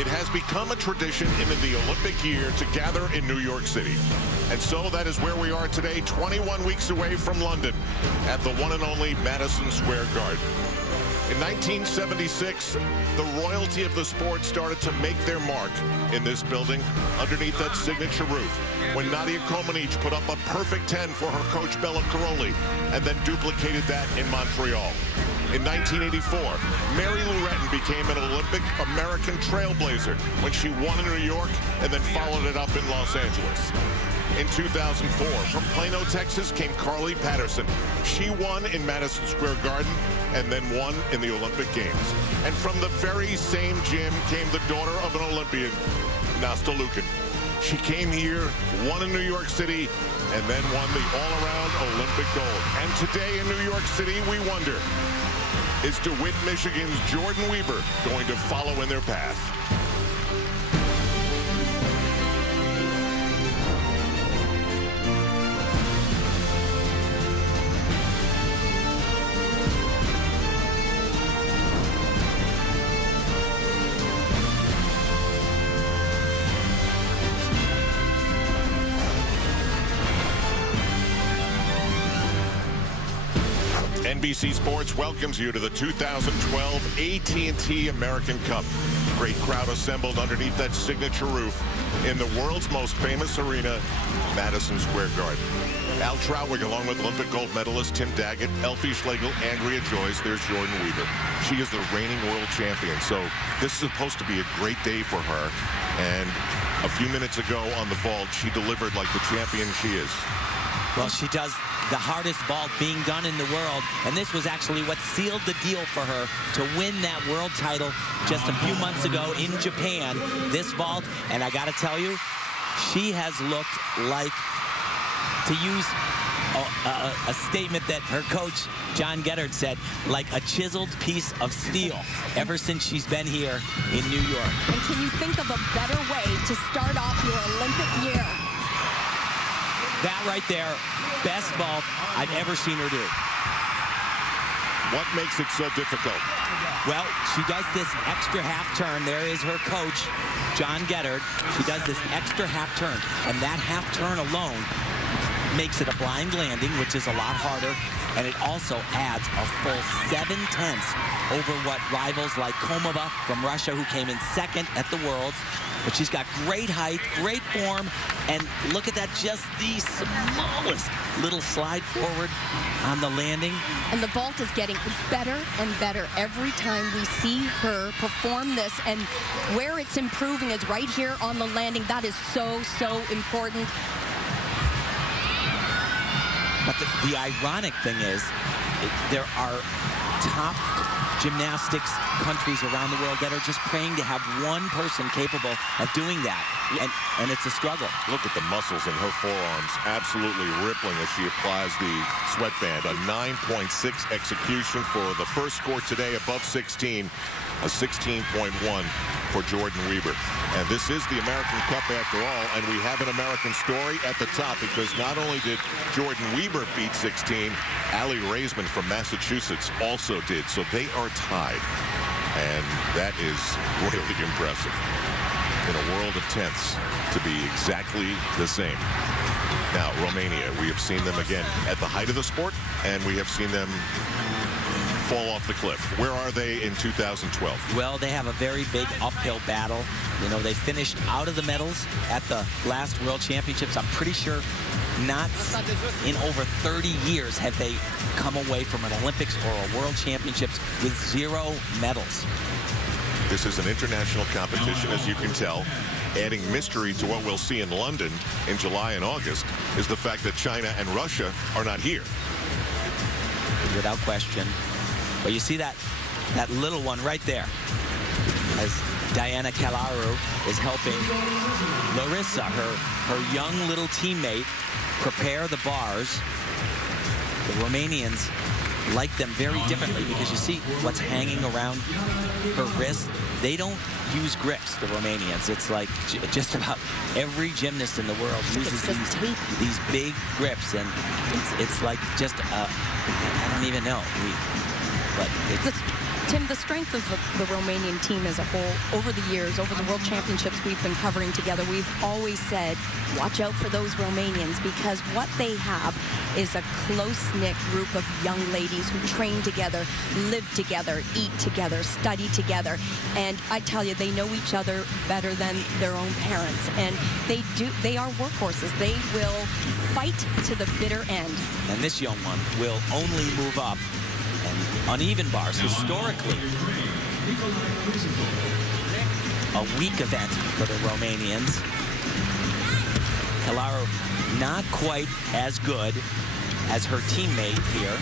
It has become a tradition in the Olympic year to gather in New York City. And so that is where we are today, 21 weeks away from London, at the one and only Madison Square Garden. In 1976, the royalty of the sport started to make their mark in this building underneath that signature roof, when Nadia Comaneci put up a perfect 10 for her coach Bella Caroli and then duplicated that in Montreal. In 1984, Mary Lou Retton became an Olympic American trailblazer when she won in New York and then followed it up in Los Angeles. In 2004, from Plano, Texas, came Carly Patterson. She won in Madison Square Garden and then won in the Olympic Games. And from the very same gym came the daughter of an Olympian, Nastia. She came here, won in New York City, and then won the all-around Olympic gold. And today in New York City, we wonder, is DeWitt, Michigan's Jordyn Wieber going to follow in their path? NBC Sports welcomes you to the 2012 AT&T American Cup. Great crowd assembled underneath that signature roof in the world's most famous arena, Madison Square Garden. Al Trautwig, along with Olympic gold medalist Tim Daggett, Elfie Schlegel, Andrea Joyce, there's Jordyn Wieber. She is the reigning world champion, so this is supposed to be a great day for her. And a few minutes ago on the vault, she delivered like the champion she is. Well, she does the hardest vault being done in the world, and this was actually what sealed the deal for her to win that world title just a few months ago in Japan, this vault. And I gotta tell you, she has looked like, to use a statement that her coach John Geddard said, like a chiseled piece of steel ever since she's been here in New York. And can you think of a better way to start off your Olympic year? That right there, best vault I've ever seen her do. What makes it so difficult? Well, she does this extra half turn. There is her coach, John Geddard. She does this extra half turn, and that half turn alone makes it a blind landing, which is a lot harder, and it also adds a full 7/10 over what rivals like Komova from Russia, who came in second at the Worlds. But she's got great height, great form, and look at that, just the smallest little slide forward on the landing. And the vault is getting better and better every time we see her perform this, and where it's improving is right here on the landing. That is so, so important. But the ironic thing is, there are top gymnastics countries around the world that are just praying to have one person capable of doing that, and it's a struggle. Look at the muscles in her forearms, absolutely rippling as she applies the sweatband. A 9.6 execution for the first score today, above 16, a 16.1 for Jordyn Wieber. And this is the American Cup after all, and we have an American story at the top, because not only did Jordyn Wieber beat 16, Raisman from Massachusetts also did, so they are tied. And that is really impressive in a world of tenths to be exactly the same. Now, Romania, we have seen them again at the height of the sport, and we have seen them fall off the cliff. Where are they in 2012? Well, they have a very big uphill battle. You know, they finished out of the medals at the last World Championships. I'm pretty sure not in over 30 years have they come away from an Olympics or a World Championships with 0 medals. This is an international competition, as you can tell. Adding mystery to what we'll see in London in July and August is the fact that China and Russia are not here. Without question. But you see that little one right there, as Diana Chelaru is helping Larisa, her young little teammate, prepare the bars. The Romanians like them very differently, because you see what's hanging around her wrist. They don't use grips, the Romanians. It's like just about every gymnast in the world uses these big grips, and it's like just I don't even know. But Tim, the strength of the Romanian team as a whole, over the years, over the World Championships we've been covering together, we've always said, watch out for those Romanians, because what they have is a close-knit group of young ladies who train together, live together, eat together, study together. And I tell you, they know each other better than their own parents. And they are workhorses. They will fight to the bitter end. And this young one will only move up. And uneven bars, historically, a weak event for the Romanians. Chelaru not quite as good as her teammate here.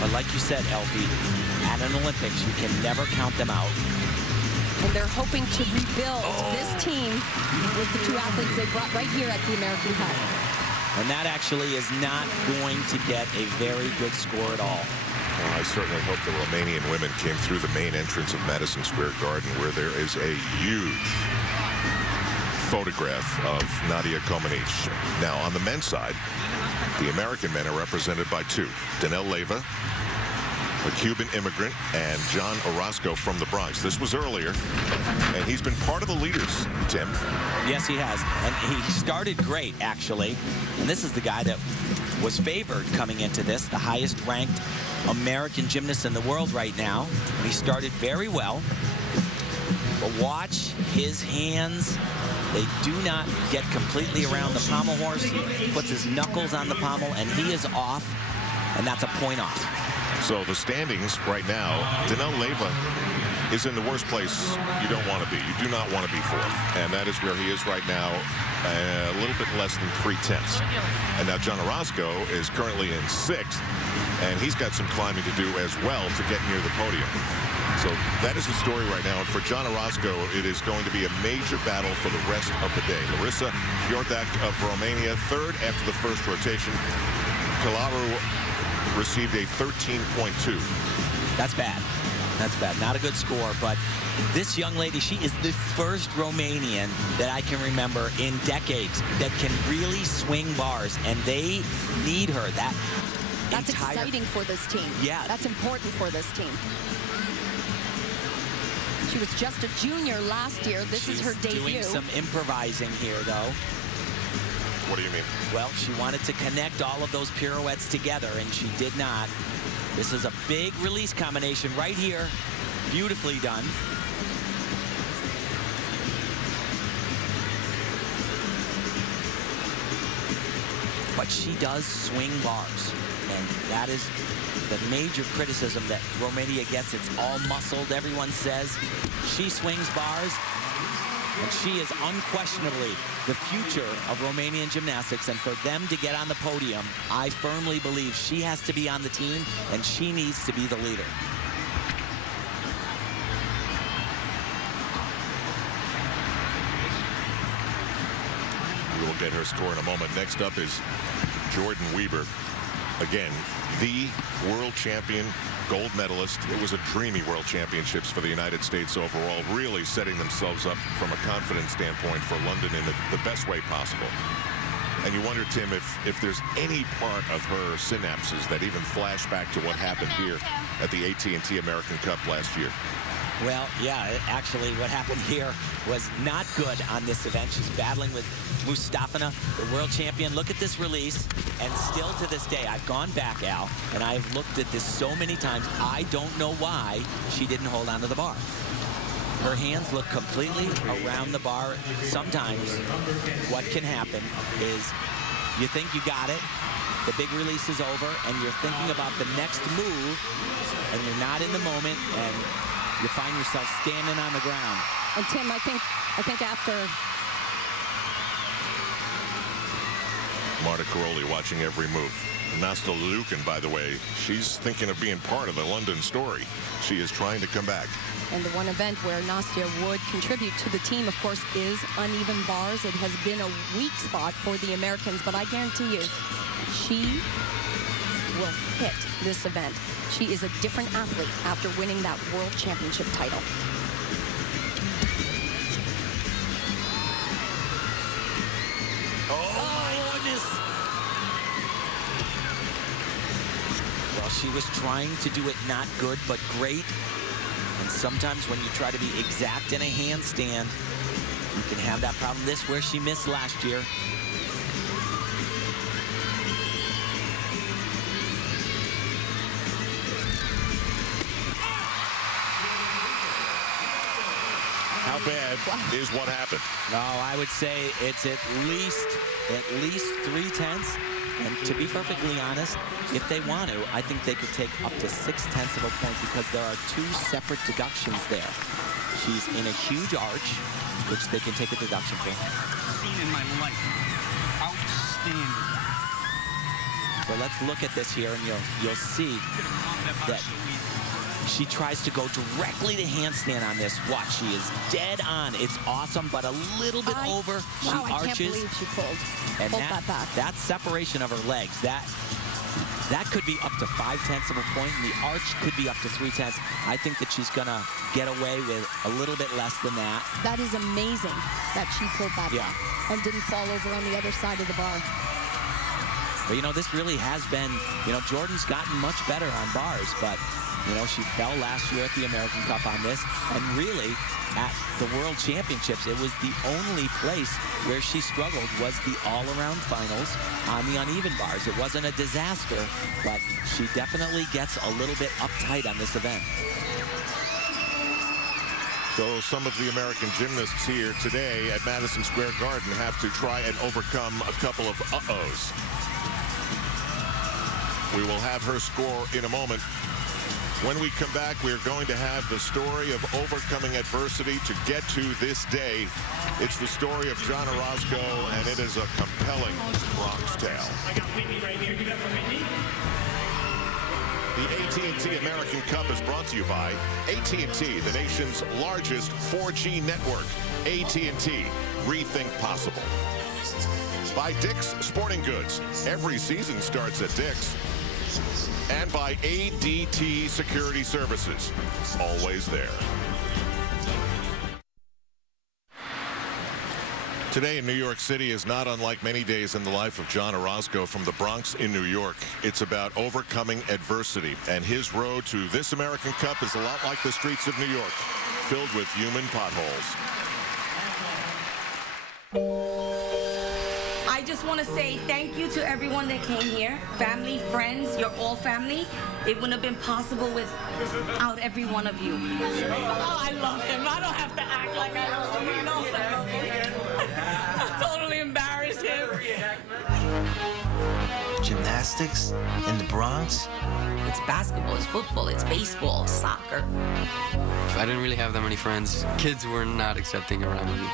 But like you said, Elfie, at an Olympics, you can never count them out. And they're hoping to rebuild this team with the two athletes they brought right here at the American Cup. And that actually is not going to get a very good score at all. Well, I certainly hope the Romanian women came through the main entrance of Madison Square Garden, where there is a huge photograph of Nadia Comaneci. Now, on the men's side, the American men are represented by two: Danell Leyva, a Cuban immigrant, and John Orozco from the Bronx. This was earlier, and he's been part of the leaders, Tim. Yes, he has. And he started great, actually. And this is the guy that was favored coming into this, the highest-ranked American gymnast in the world right now. And he started very well. But watch his hands. They do not get completely around the pommel horse. He puts his knuckles on the pommel, and he is off, and that's a point off. So the standings right now, Danell Leyva is in the worst place you don't want to be. You do not want to be fourth. And that is where he is right now, a little bit less than 3/10. And now John Orozco is currently in sixth, and he's got some climbing to do as well to get near the podium. So that is the story right now. And for John Orozco, it is going to be a major battle for the rest of the day. Larisa Iordache of Romania, third after the first rotation. Chelaru received a 13.2. That's bad. That's bad. Not a good score, but this young lady, she is the first Romanian that I can remember in decades that can really swing bars, and they need her. That's exciting for this team. Yeah. That's important for this team. She was just a junior last year. This is her debut. Doing some improvising here, though. What do you mean? Well, she wanted to connect all of those pirouettes together, and she did not. This is a big release combination right here. Beautifully done. But she does swing bars, and that is the major criticism that Romania gets. It's all muscled. Everyone says she swings bars, and she is unquestionably the future of Romanian gymnastics. And for them to get on the podium, I firmly believe she has to be on the team, and she needs to be the leader. We will get her score in a moment. Next up is Jordyn Wieber. Again, the world champion, gold medalist. It was a dreamy World Championships for the United States overall, really setting themselves up from a confidence standpoint for London in the best way possible. And you wonder, Tim, if there's any part of her synapses that even flash back to what happened here at the AT&T American Cup last year. Well, yeah, actually what happened here was not good on this event. She's battling with Mustafana, the world champion. Look at this release, and still to this day, I've gone back, Al, and I've looked at this so many times. I don't know why she didn't hold onto the bar. Her hands look completely around the bar. Sometimes what can happen is you think you got it, the big release is over, and you're thinking about the next move, and you're not in the moment, and you find yourself standing on the ground. And Tim, I think after Marta Karolyi watching every move. Nastia Liukin, by the way, she's thinking of being part of the London story. She is trying to come back. And the one event where Nastia would contribute to the team, of course, is uneven bars. It has been a weak spot for the Americans, but I guarantee you, she will hit this event. She is a different athlete after winning that world championship title. She was trying to do it not good, but great. And sometimes when you try to be exact in a handstand, you can have that problem. This where she missed last year. How bad is what happened? No, I would say it's at least 3/10. And to be perfectly honest, if they want to, I think they could take up to 6/10 of a point because there are two separate deductions there. She's in a huge arch, which they can take a deduction for. Seen in my life. Outstanding. So let's look at this here, and you'll see that she tries to go directly to handstand on this. Watch, she is dead on. It's awesome, but a little bit over. She arches. I can't believe she pulled that back. That separation of her legs, that could be up to 5/10 of a point, and the arch could be up to 3/10. I think that she's gonna get away with a little bit less than that. That is amazing that she pulled that back and didn't fall over on the other side of the bar. But you know, this really has been, you know, Jordyn's gotten much better on bars, but you know, she fell last year at the American Cup on this, and really at the World Championships, it was the only place where she struggled was the all-around finals on the uneven bars. It wasn't a disaster, but she definitely gets a little bit uptight on this event. So some of the American gymnasts here today at Madison Square Garden have to try and overcome a couple of uh-ohs. We will have her score in a moment. When we come back, we're going to have the story of overcoming adversity to get to this day. It's the story of John Orozco, and it is a compelling Bronx tale. I got Whitney right here. Give it up for Whitney. The AT&T American Cup is brought to you by AT&T, the nation's largest 4G network. AT&T, rethink possible. By Dick's Sporting Goods. Every season starts at Dick's. And by ADT Security Services, always there. Today in New York City is not unlike many days in the life of John Orozco from the Bronx in New York. It's about overcoming adversity, and his road to this American Cup is a lot like the streets of New York, filled with human potholes. I just want to say thank you to everyone that came here. Family, friends, you're all family. It wouldn't have been possible without every one of you. Oh, I love him. I don't have to act like I love him. He knows I love him. I totally embarrassed him. Gymnastics in the Bronx? It's basketball, it's football, it's baseball, soccer. I didn't really have that many friends. Kids were not accepting around me.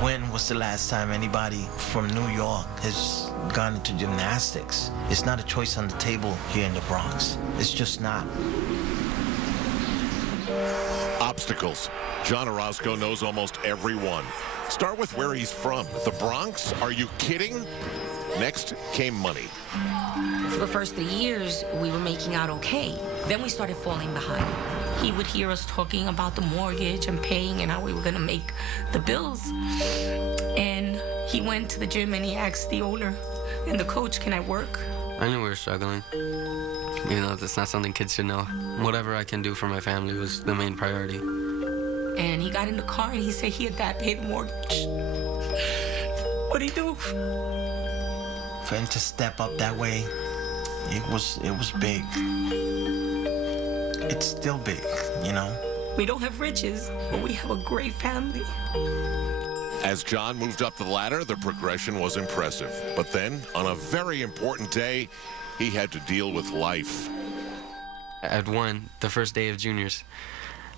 When was the last time anybody from New York has gone into gymnastics? It's not a choice on the table here in the Bronx. It's just not. Obstacles. John Orozco knows almost every one. Start with where he's from. The Bronx? Are you kidding? Next came money. For the first 3 years, we were making out okay. Then we started falling behind. He would hear us talking about the mortgage and paying and how we were going to make the bills. And he went to the gym and he asked the owner and the coach, can I work? I knew we were struggling. You know, that's not something kids should know. Whatever I can do for my family was the main priority. And he got in the car and he said he had that pay the mortgage. What'd he do? For him to step up that way, it was big. It's still big, you know? We don't have riches, but we have a great family. As John moved up the ladder, the progression was impressive. But then, on a very important day, he had to deal with life. I had won the first day of juniors,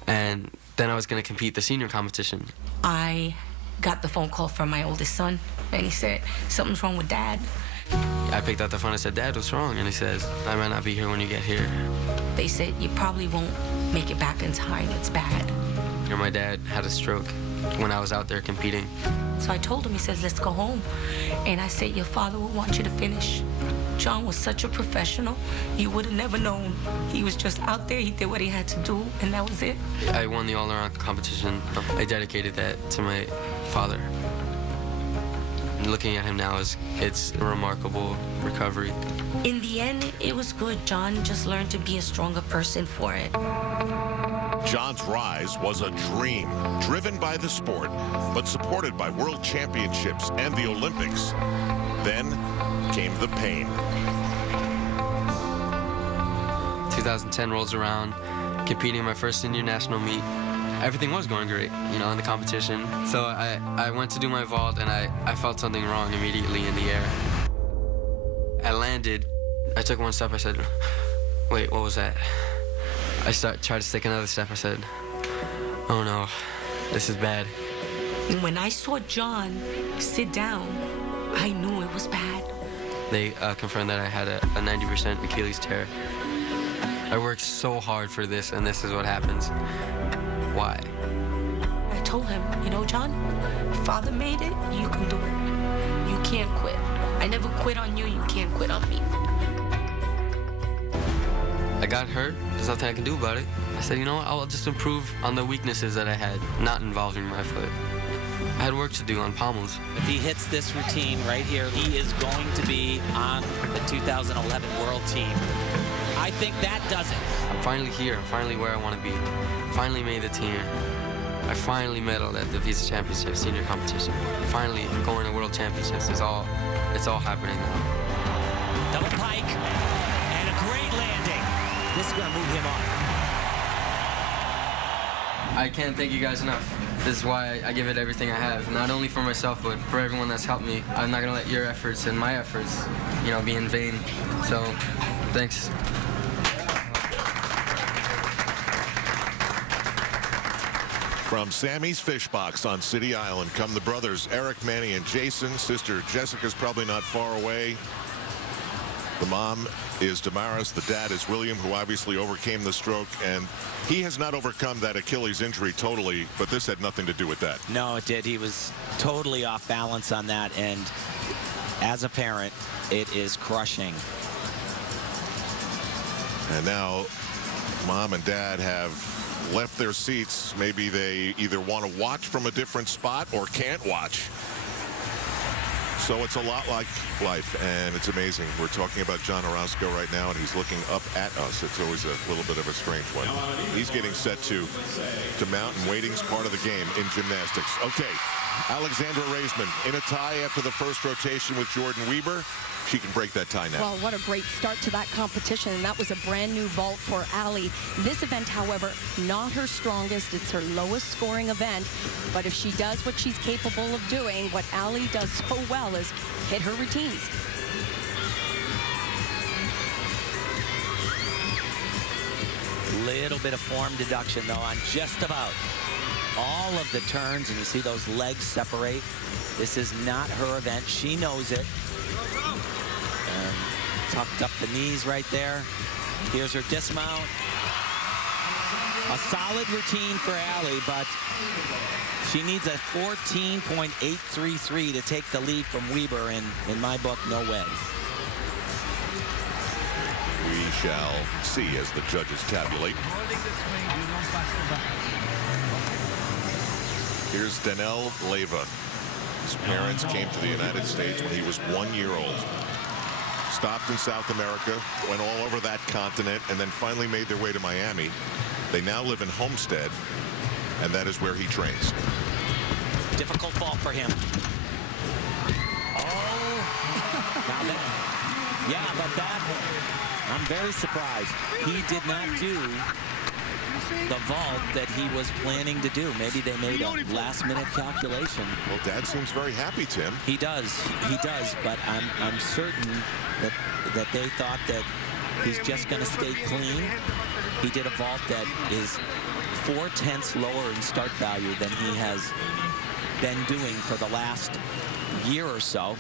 and then I was going to compete the senior competition. I got the phone call from my oldest son, and he said, something's wrong with Dad. I picked up the phone and said, Dad, what's wrong? And he says, I might not be here when you get here. They said, you probably won't make it back in time. It's bad. And my dad had a stroke when I was out there competing. So I told him, he says, let's go home. And I said, your father will want you to finish. John was such a professional. You would have never known. He was just out there. He did what he had to do, and that was it. I won the all-around competition. I dedicated that to my father. looking at him now, it's a remarkable recovery. In the end, it was good. John just learned to be a stronger person for it. John's rise was a dream, driven by the sport, but supported by world championships and the Olympics. Then came the pain. 2010 rolls around, competing in my first senior national meet. Everything was going great, you know, in the competition. So I went to do my vault, and I felt something wrong immediately in the air. I landed. I took one step. I said, wait, what was that? I tried to take another step. I said, oh no, this is bad. When I saw John sit down, I knew it was bad. They confirmed that I had a 90% Achilles tear. I worked so hard for this, and this is what happens. Why? I told him, you know, John, Father made it, you can do it. You can't quit. I never quit on you, you can't quit on me. I got hurt. There's nothing I can do about it. I said, you know what, I'll just improve on the weaknesses that I had, not involving my foot. I had work to do on pommels. If he hits this routine right here, he is going to be on the 2011 World Team. I think that does it. I'm finally here. I'm finally where I want to be. Finally made the team. I finally medaled at the Visa Championship senior competition. Finally going to World Championships. It's all happening now. Double pike and a great landing. This is going to move him on. I can't thank you guys enough. This is why I give it everything I have, not only for myself, but for everyone that's helped me. I'm not going to let your efforts and my efforts, you know, be in vain. So, thanks. From Sammy's Fish Box on City Island come the brothers Eric, Manny, and Jason. Sister Jessica's probably not far away. The mom is Damaris. The dad is William, who obviously overcame the stroke, and he has not overcome that Achilles injury totally, but this had nothing to do with that. No, it did. He was totally off balance on that, and as a parent, it is crushing. And now mom and dad have left their seats. Maybe they either want to watch from a different spot or can't watch. So it's a lot like life, and it's amazing. We're talking about John Orozco right now, and he's looking up at us. It's always a little bit of a strange one. He's getting set to mount, and waiting's part of the game in gymnastics. Okay, Alexandra Raisman in a tie after the first rotation with Jordyn Wieber. She can break that tie now. Well, what a great start to that competition, and that was a brand new vault for Ali. This event, however, not her strongest. It's her lowest scoring event, but if she does what she's capable of doing, what Ali does so well is hit her routines. Little bit of form deduction, though, on just about all of the turns, and you see those legs separate. This is not her event. She knows it. And tucked up the knees right there. Here's her dismount. A solid routine for Ali, but she needs a 14.833 to take the lead from Wieber, and in my book, no way. We shall see as the judges tabulate. Here's Danell Leyva. His parents came to the United States when he was 1 year old. Stopped in South America, went all over that continent, and then finally made their way to Miami. They now live in Homestead, and that is where he trains. Difficult ball for him. Oh, now that, yeah, but that, I'm very surprised. He did not do the vault that he was planning to do. Maybe they made a last-minute calculation. Well, Dad seems very happy, Tim. He does, but I'm certain that they thought that he's just going to stay clean. He did a vault that is 4/10 lower in start value than he has been doing for the last year or so.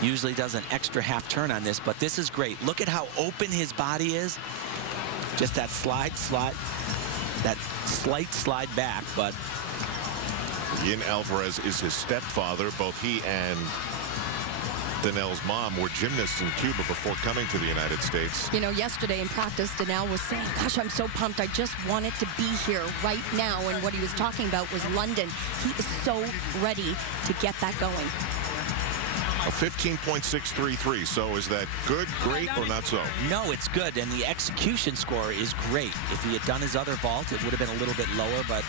Usually does an extra half turn on this, but this is great. Look at how open his body is. Just that that slight slide back, but Yin Alvarez is his stepfather. Both he and Danell's mom were gymnasts in Cuba before coming to the United States. You know, yesterday in practice, Danell was saying, gosh, I'm so pumped. I just wanted to be here right now. And what he was talking about was London. He is so ready to get that going. A 15.633. So is that good, great, or not so? No, it's good, and the execution score is great. If he had done his other vault, it would have been a little bit lower, but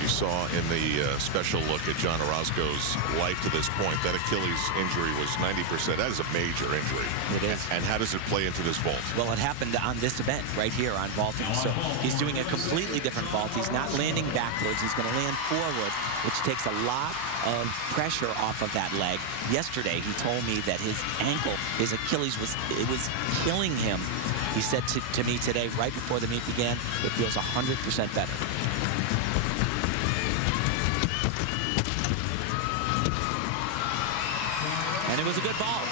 you saw in the special look at John Orozco's life to this point, that Achilles injury was 90%. That is a major injury. It is. And how does it play into this vault? Well, it happened on this event right here on vaulting. So he's doing a completely different vault. He's not landing backwards. He's going to land forward, which takes a lot of pressure off of that leg. Yesterday, he told me that his ankle, his Achilles, was killing him. He said to me today, right before the meet began, it feels 100% better. And it was a good vault.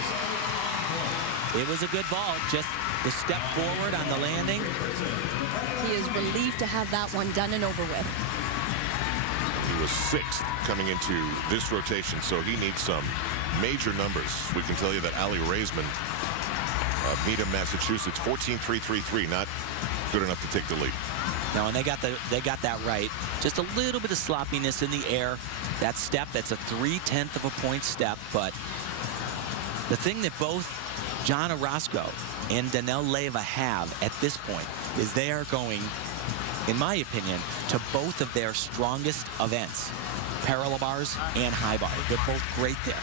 It was a good vault. Just the step forward on the landing. He is relieved to have that one done and over with. He was 6th coming into this rotation, so he needs some major numbers. We can tell you that Raisman of Needham, Massachusetts, 14.333, not good enough to take the lead. No, and they got that right. Just a little bit of sloppiness in the air. That step, that's a 3/10 of a point step, but the thing that both John Orozco and Danell Leyva have at this point is they are going, in my opinion, to both of their strongest events, parallel bars and high bar. They're both great there.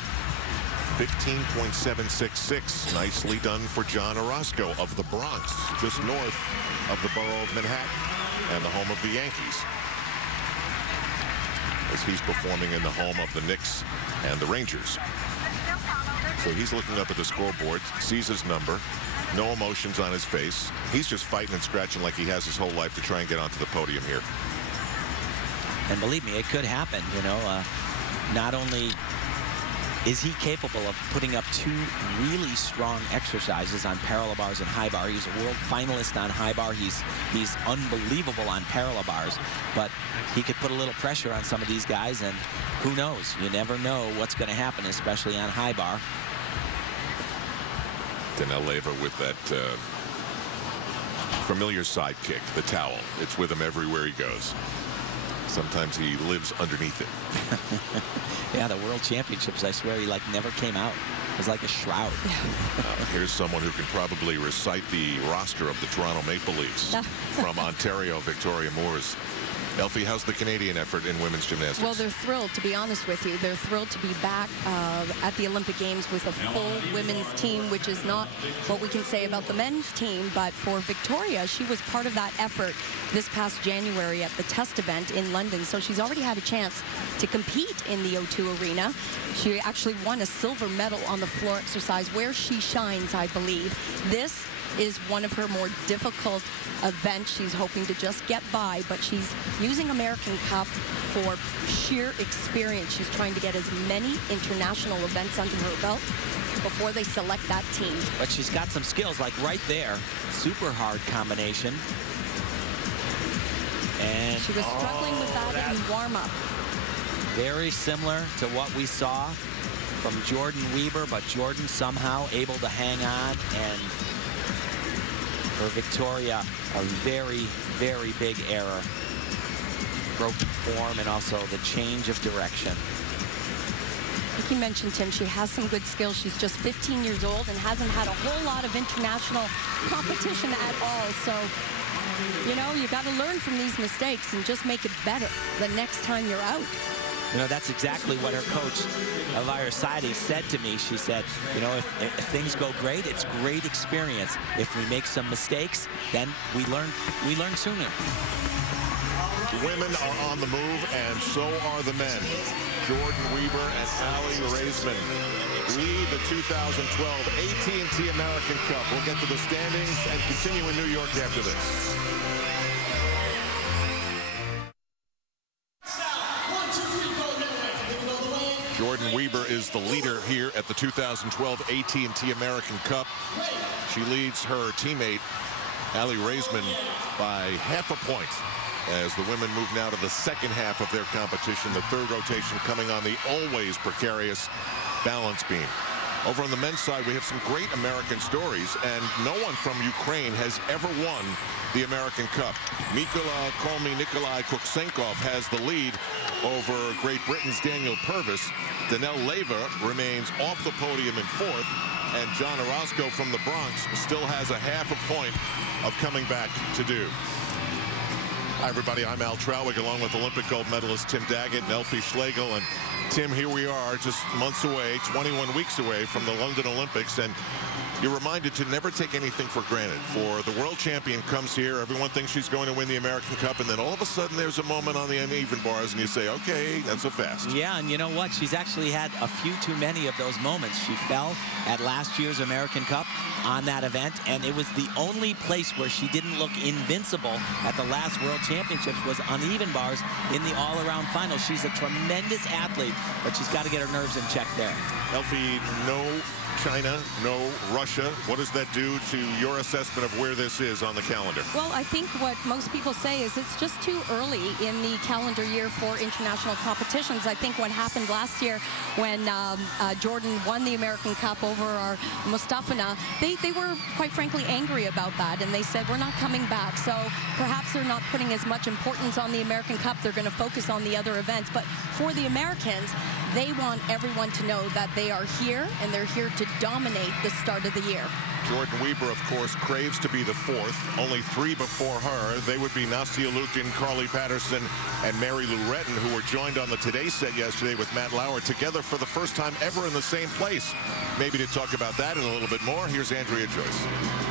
15.766, nicely done for John Orozco of the Bronx, just north of the borough of Manhattan and the home of the Yankees, as he's performing in the home of the Knicks and the Rangers. So he's looking up at the scoreboard, sees his number, no emotions on his face. He's just fighting and scratching like he has his whole life to try and get onto the podium here. And believe me, it could happen, you know. Not only is he capable of putting up 2 really strong exercises on parallel bars and high bar. He's a world finalist on high bar. He's unbelievable on parallel bars, but he could put a little pressure on some of these guys, and who knows? You never know what's going to happen, especially on high bar. Danell Leyva with that familiar sidekick, the towel. It's with him everywhere he goes. Sometimes he lives underneath it. Yeah, the World Championships, I swear, he never came out. It was like a shroud. Here's someone who can probably recite the roster of the Toronto Maple Leafs from Ontario, Victoria Moores. Elfie, how's the Canadian effort in women's gymnastics? Well, they're thrilled, to be honest with you. They're thrilled to be back at the Olympic Games with a full women's team, which is not what we can say about the men's team. But for Victoria, she was part of that effort this past January at the test event in London. So she's already had a chance to compete in the O2 Arena. She actually won a silver medal on the floor exercise, where she shines, I believe. This is one of her more difficult events. She's hoping to just get by, but she's using American Cup for sheer experience. She's trying to get as many international events under her belt before they select that team. But she's got some skills, like right there. Super hard combination. And she was struggling with that in warm-up. Very similar to what we saw from Jordyn Wieber, but Jordyn somehow able to hang on, and for Victoria, a very, very big error. Broken form and also the change of direction. Like you mentioned, Tim, she has some good skills. She's just 15 years old and hasn't had a whole lot of international competition at all. So, you know, you got to learn from these mistakes and just make it better the next time you're out. You know, that's exactly what her coach, Elvira Saidi, said to me. She said, you know, if things go great, it's great experience. If we make some mistakes, then we learn sooner. The women are on the move, and so are the men. Jordyn Wieber and Raisman lead the 2012 AT&T American Cup. We'll get to the standings and continue in New York after this. Jordyn Wieber is the leader here at the 2012 AT&T American Cup. She leads her teammate, Raisman, by half a point as the women move now to the second half of their competition, the third rotation coming on the always precarious balance beam. Over on the men's side, we have some great American stories, and no one from Ukraine has ever won the American Cup. Mykola Kuksenkov has the lead over Great Britain's Daniel Purvis. Danell Leyva remains off the podium in 4th, and John Orozco from the Bronx still has a half a point of coming back to do. Hi, everybody. I'm Al Trawick, along with Olympic gold medalist Tim Daggett and Elfie Schlegel. And Tim, here we are, just months away, 21 weeks away from the London Olympics. And you're reminded to never take anything for granted. For the world champion comes here, everyone thinks she's going to win the American Cup, and then all of a sudden there's a moment on the uneven bars, and you say, okay, that's a fast. Yeah, and you know what? She's actually had a few too many of those moments. She fell at last year's American Cup on that event, and it was the only place where she didn't look invincible at the last World Championships was uneven bars in the all-around final. She's a tremendous athlete, but she's got to get her nerves in check there. Elfie, no China, no Russia. What does that do to your assessment of where this is on the calendar? Well, I think what most people say is it's just too early in the calendar year for international competitions. I think what happened last year when Jordyn won the American Cup over our Mustafana, they were quite frankly angry about that, and they said, we're not coming back. So perhaps they're not putting as much importance on the American Cup. They're going to focus on the other events. But for the Americans, they want everyone to know that they are here, and they're here to dominate the start of the year. Jordyn Wieber, of course, craves to be the 4th. Only 3 before her. They would be Nastia Liukin, Carly Patterson, and Mary Lou Retton, who were joined on the Today set yesterday with Matt Lauer together for the first time ever in the same place. Maybe to talk about that and a little bit more, here's Andrea Joyce.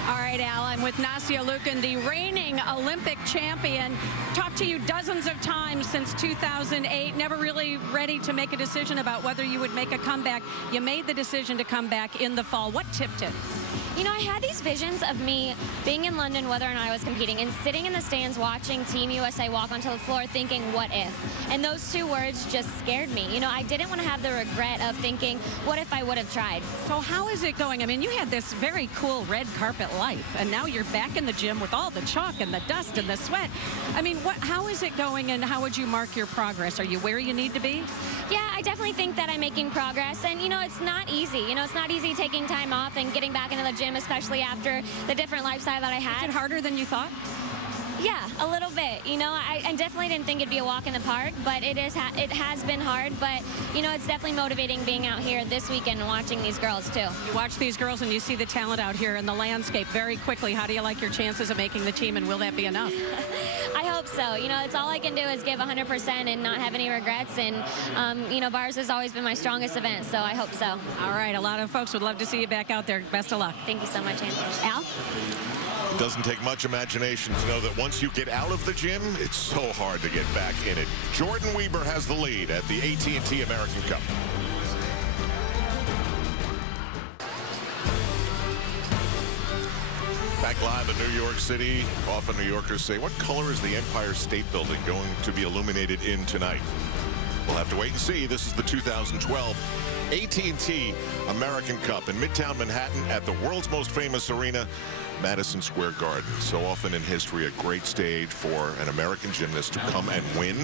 All right, Al, I'm with Nastia Liukin, the reigning Olympic champion. Talked to you dozens of times since 2008, never really ready to make a decision about whether you would make a comeback. You made the decision to come back in the fall. What tipped it? You know, I had these visions of me being in London, whether or not I was competing, and sitting in the stands watching Team USA walk onto the floor thinking, what if? And those 2 words just scared me. You know, I didn't want to have the regret of thinking, what if I would have tried? So how is it going? I mean, you had this very cool red carpet life, and now you're back in the gym with all the chalk and the dust and the sweat. I mean, how is it going, and how would you mark your progress? Are you where you need to be? Yeah, I definitely think that I'm making progress, and, you know, it's not easy. You know, it's not easy taking time off and getting back into the gym, especially after the different lifestyle that I had. Is it harder than you thought? Yeah, a little bit. You know, I definitely didn't think it'd be a walk in the park, but it has been hard. But, you know, it's definitely motivating being out here this weekend and watching these girls, too. You watch these girls and you see the talent out here in the landscape very quickly. How do you like your chances of making the team, and will that be enough? I hope so. You know, it's all I can do is give 100% and not have any regrets. And, you know, bars has always been my strongest event, so I hope so. All right. A lot of folks would love to see you back out there. Best of luck. Thank you so much, Anthony. Al? It doesn't take much imagination to know that once you get out of the gym, it's so hard to get back in it. Jordyn Wieber has the lead at the AT&T American Cup. Back live in New York City. Often New Yorkers say, what color is the Empire State Building going to be illuminated in tonight? We'll have to wait and see. This is the 2012 AT&T American Cup in Midtown Manhattan at the world's most famous arena, Madison Square Garden. So often in history, a great stage for an American gymnast to come and win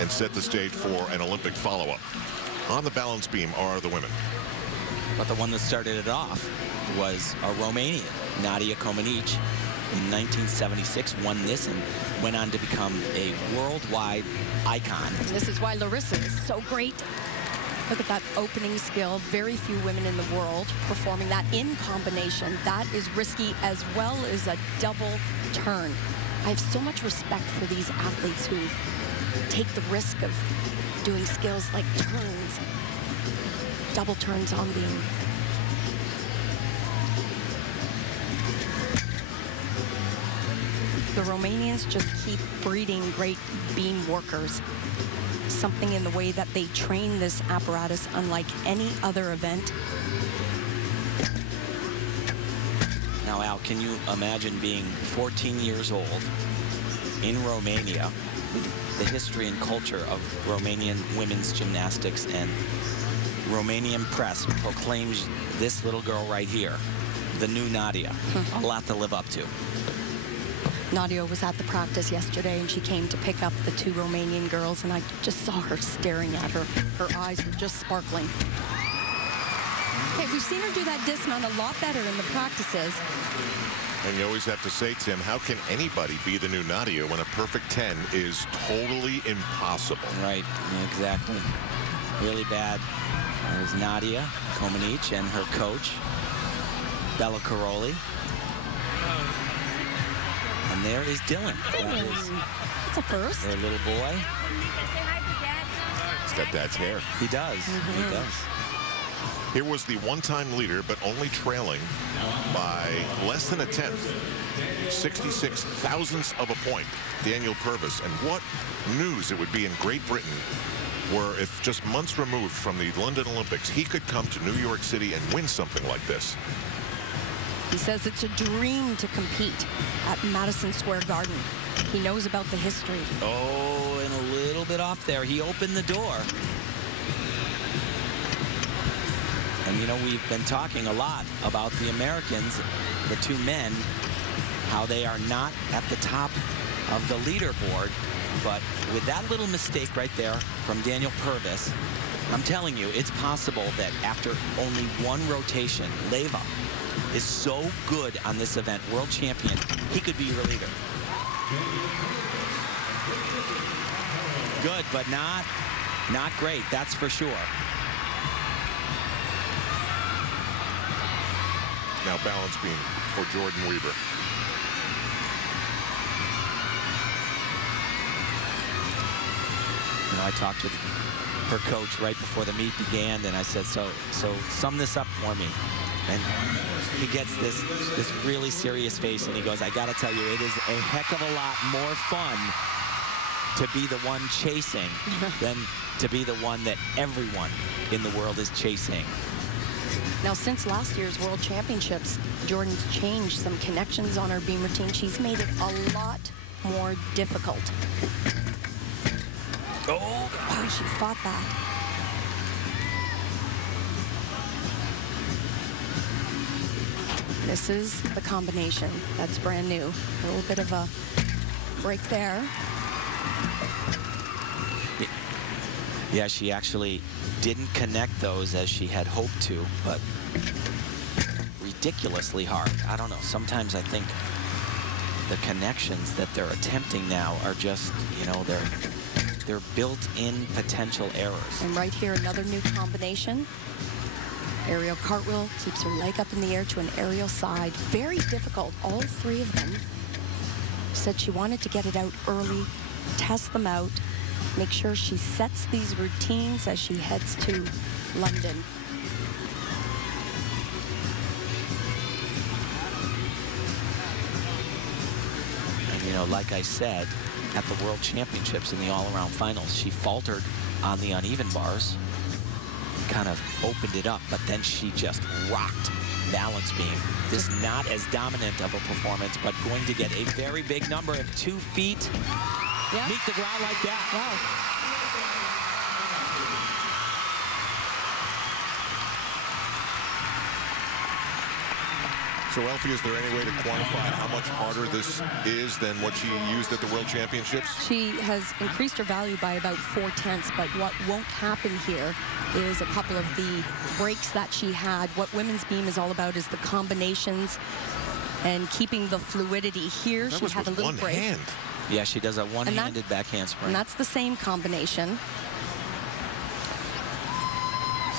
and set the stage for an Olympic follow-up. On the balance beam are the women. But the one that started it off was a Romanian, Nadia Comaneci. In 1976, won this and went on to become a worldwide icon. And this is why Larisa is so great. Look at that opening skill. Very few women in the world performing that in combination. That is risky as well as a double turn. I have so much respect for these athletes who take the risk of doing skills like turns, double turns on beam. The Romanians just keep breeding great beam workers. Something in the way that they train this apparatus unlike any other event. Now, Al, can you imagine being 14 years old in Romania, the history and culture of Romanian women's gymnastics, and Romanian press proclaims this little girl right here, the new Nadia. A lot to live up to. Nadia was at the practice yesterday, and she came to pick up the 2 Romanian girls, and I just saw her staring at her. Her eyes were just sparkling. Okay, we've seen her do that dismount a lot better in the practices. And you always have to say, Tim, how can anybody be the new Nadia when a perfect 10 is totally impossible? Right, exactly. Really bad. There's Nadia Comaneci and her coach, Bella Caroli. And there is Dylan. That's a first. Their little boy. He's got Dad's hair. He does. He does. Here was the one-time leader, but only trailing by less than a tenth, 66 thousandths of a point, Daniel Purvis. And what news it would be in Great Britain, where if just months removed from the London Olympics, he could come to New York City and win something like this. He says it's a dream to compete at Madison Square Garden. He knows about the history. Oh, and a little bit off there. He opened the door. And, you know, we've been talking a lot about the Americans, the two men, how they are not at the top of the leaderboard. But with that little mistake right there from Daniel Purvis, I'm telling you, it's possible that after only one rotation, Leyva is so good on this event, world champion, he could be your leader. Good, but not great, that's for sure. Now balance beam for Jordyn Wieber. You know, I talked with her coach right before the meet began, and I said, so sum this up for me. And he gets this really serious face, and he goes, I gotta tell you, it is a heck of a lot more fun to be the one chasing than to be the one that everyone in the world is chasing. Now, since last year's World Championships, Jordyn's changed some connections on her beam routine. She's made it a lot more difficult. Oh, wow, she fought that. This is the combination. That's brand new. A little bit of a break there. Yeah, she actually didn't connect those as she had hoped to, but ridiculously hard. I don't know. Sometimes I think the connections that they're attempting now are just, you know, they're built-in potential errors. And right here, another new combination. Aerial cartwheel, keeps her leg up in the air to an aerial side. Very difficult, all three of them. Said she wanted to get it out early, test them out, make sure she sets these routines as she heads to London. And, you know, like I said, at the World Championships in the all-around finals, she faltered on the uneven bars, kind of opened it up, but then she just rocked balance beam. This not as dominant of a performance, but going to get a very big number of 2 feet. Yeah. Meet the ground like that. Wow. So, Elfie, is there any way to quantify how much harder this is than what she used at the World Championships? She has increased her value by about 4/10, but what won't happen here is a couple of the breaks that she had. What women's beam is all about is the combinations and keeping the fluidity. Here, she had a little break. Hand. Yeah, she does a one-handed back handspring. And that's the same combination.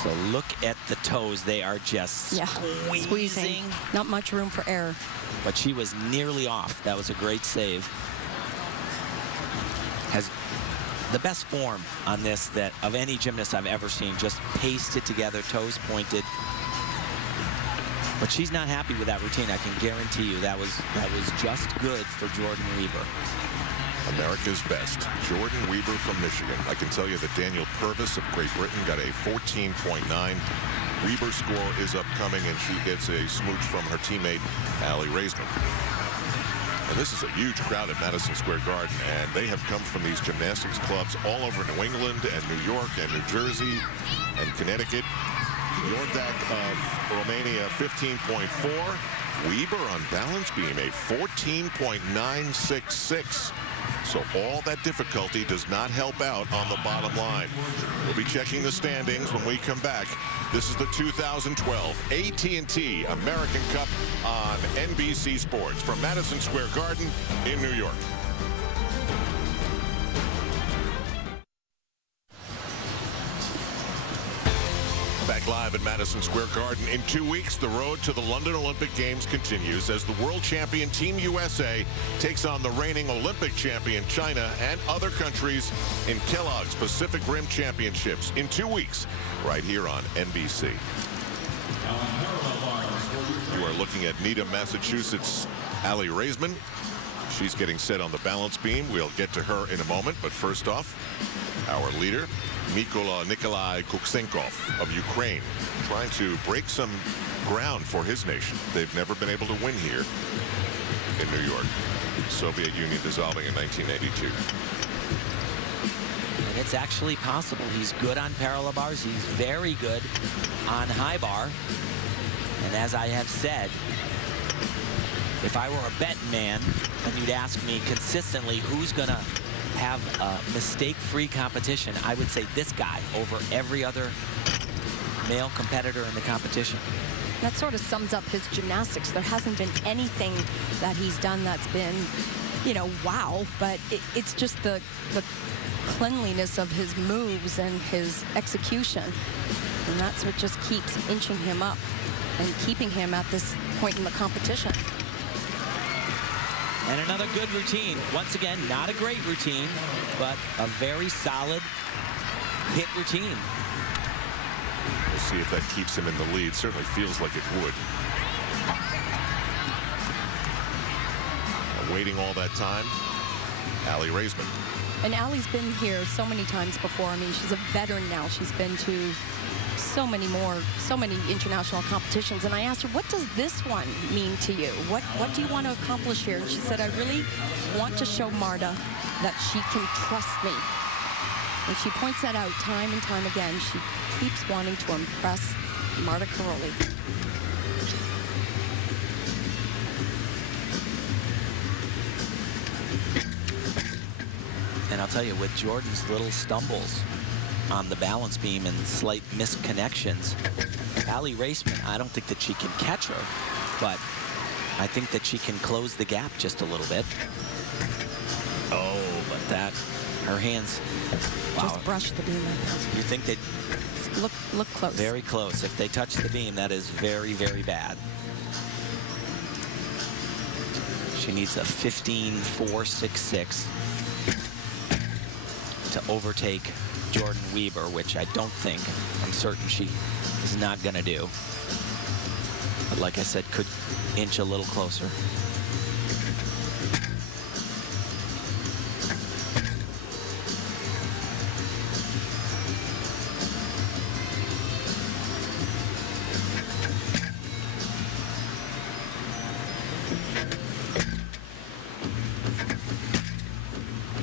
So look at the toes. They are just squeezing. Not much room for error. But she was nearly off. That was a great save. Has the best form on this that of any gymnast I've ever seen. Just pasted together, toes pointed. But she's not happy with that routine. I can guarantee you that was just good for Jordyn Wieber. America's best, Jordyn Wieber from Michigan. I can tell you that Daniel Purvis of Great Britain got a 14.9. Wieber's score is upcoming, and she gets a smooch from her teammate, Raisman. And this is a huge crowd at Madison Square Garden, and they have come from these gymnastics clubs all over New England and New York and New Jersey and Connecticut. Iordache of Romania, 15.4. Wieber on balance beam, a 14.966. So all that difficulty does not help out on the bottom line. We'll be checking the standings when we come back. This is the 2012 AT&T American Cup on NBC Sports from Madison Square Garden in New York. Back live at Madison Square Garden. In 2 weeks, the road to the London Olympic Games continues as the world champion Team USA takes on the reigning Olympic champion China and other countries in Kellogg's Pacific Rim Championships in 2 weeks, right here on NBC. You are looking at Needham, Massachusetts, Raisman. She's getting set on the balance beam. We'll get to her in a moment, but first off, our leader, Mykola Kuksenkov of Ukraine, trying to break some ground for his nation. They've never been able to win here in New York. The Soviet Union dissolving in 1982. And it's actually possible. He's good on parallel bars. He's very good on high bar. And as I have said, if I were a betting man and you'd ask me consistently who's going to have a mistake-free competition, I would say this guy over every other male competitor in the competition. That sort of sums up his gymnastics. There hasn't been anything that he's done that's been, you know, wow, but it's just the cleanliness of his moves and his execution. And that's what just keeps inching him up and keeping him at this point in the competition. And another good routine. Once again, not a great routine, but a very solid hit routine. We'll see if that keeps him in the lead. Certainly feels like it would. Waiting all that time, Raisman. And Allie's been here so many times before. I mean, she's a veteran now. She's been to so many international competitions. And I asked her, what does this one mean to you? What do you want to accomplish here? And she said, I really want to show Marta that she can trust me. And she points that out time and time again. She keeps wanting to impress Marta Karolyi. And I'll tell you, with Jordyn's little stumbles on the balance beam and slight misconnections, Raisman, I don't think that she can catch her, but I think that she can close the gap just a little bit. Oh, but that, her hands, wow. Just brush the beam. You think that... Look close. Very close. If they touch the beam, that is very, very bad. She needs a 15.466 to overtake Jordyn Wieber, which I don't think, I'm certain she is not going to do. But like I said, could inch a little closer.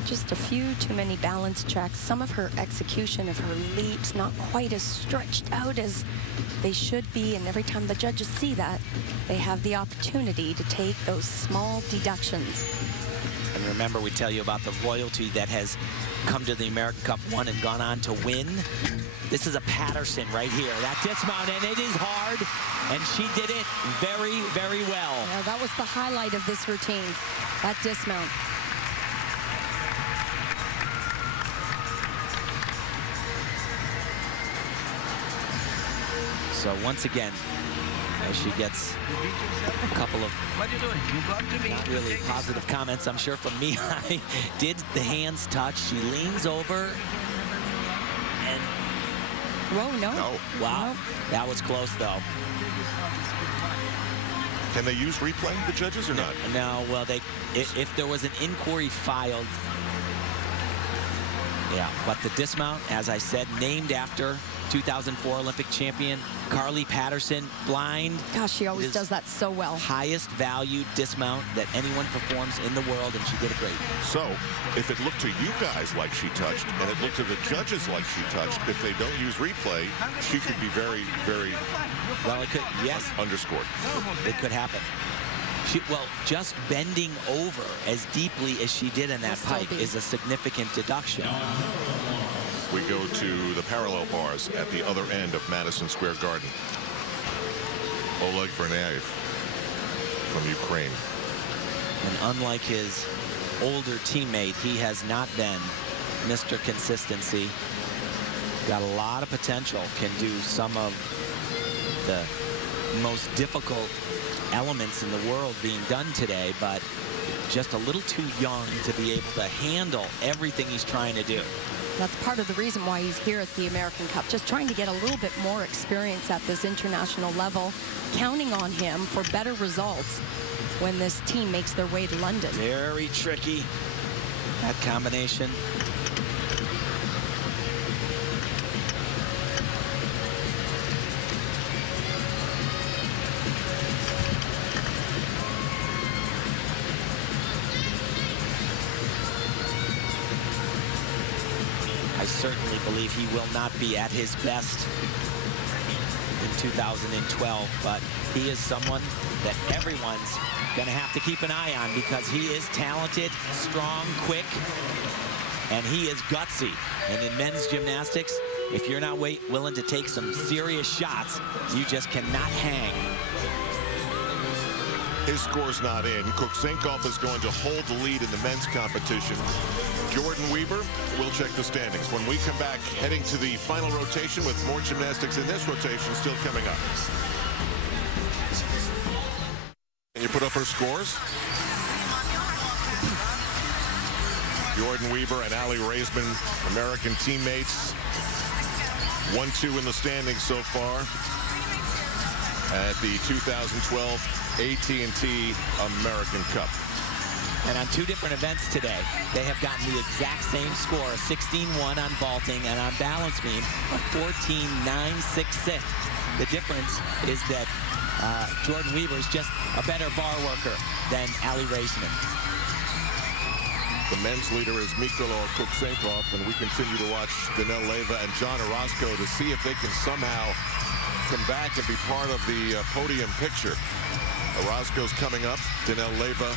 Just a few too many balance checks. Some of her execution of her leaps not quite as stretched out as they should be, and every time the judges see that, they have the opportunity to take those small deductions. And remember, we tell you about the royalty that has come to the American Cup, won and gone on to win. This is a Patterson right here. That dismount, and it is hard, and she did it very, very well. Yeah, that was the highlight of this routine, that dismount. So once again, as she gets a couple of not really positive comments, I'm sure, from me. Did the hands touch? She leans over and... Whoa, no. Wow, no. That was close, though. Can they use replay, the judges, or not? No, well, if there was an inquiry filed, yeah, but the dismount, as I said, named after 2004 Olympic champion Carly Patterson, blind. Gosh, she always does that so well. Highest value dismount that anyone performs in the world, and she did it great. So, if it looked to you guys like she touched, and it looked to the judges like she touched, if they don't use replay, she could be very, very well. It could, yes, underscored. It could happen. Well, just bending over as deeply as she did in that pike is a significant deduction. We go to the parallel bars at the other end of Madison Square Garden. Oleg Vernayev from Ukraine. And unlike his older teammate, he has not been Mr. Consistency. Got a lot of potential, can do some of the most difficult elements in the world being done today, but just a little too young to be able to handle everything he's trying to do. That's part of the reason why he's here at the American Cup, just trying to get a little bit more experience at this international level, counting on him for better results when this team makes their way to London. Very tricky, that combination. I certainly believe he will not be at his best in 2012, but he is someone that everyone's going to have to keep an eye on because he is talented, strong, quick, and he is gutsy. And in men's gymnastics, if you're not willing to take some serious shots, you just cannot hang. His score's not in. Kuksenkov is going to hold the lead in the men's competition. Jordyn Wieber will check the standings. When we come back, heading to the final rotation with more gymnastics in this rotation still coming up. Can you put up her scores? Jordyn Wieber and Raisman, American teammates. 1-2 in the standings so far at the 2012 AT&T American Cup. And on two different events today, they have gotten the exact same score, a 16-1 on vaulting, and on balance beam, a 14-9-6-6. The difference is that Jordyn Wieber is just a better bar worker than Raisman. The men's leader is Mykola or Kuksenkov, and we continue to watch Danell, Leyva, and Orozco to see if they can somehow come back and be part of the podium picture. Orozco's coming up. Danell, Leyva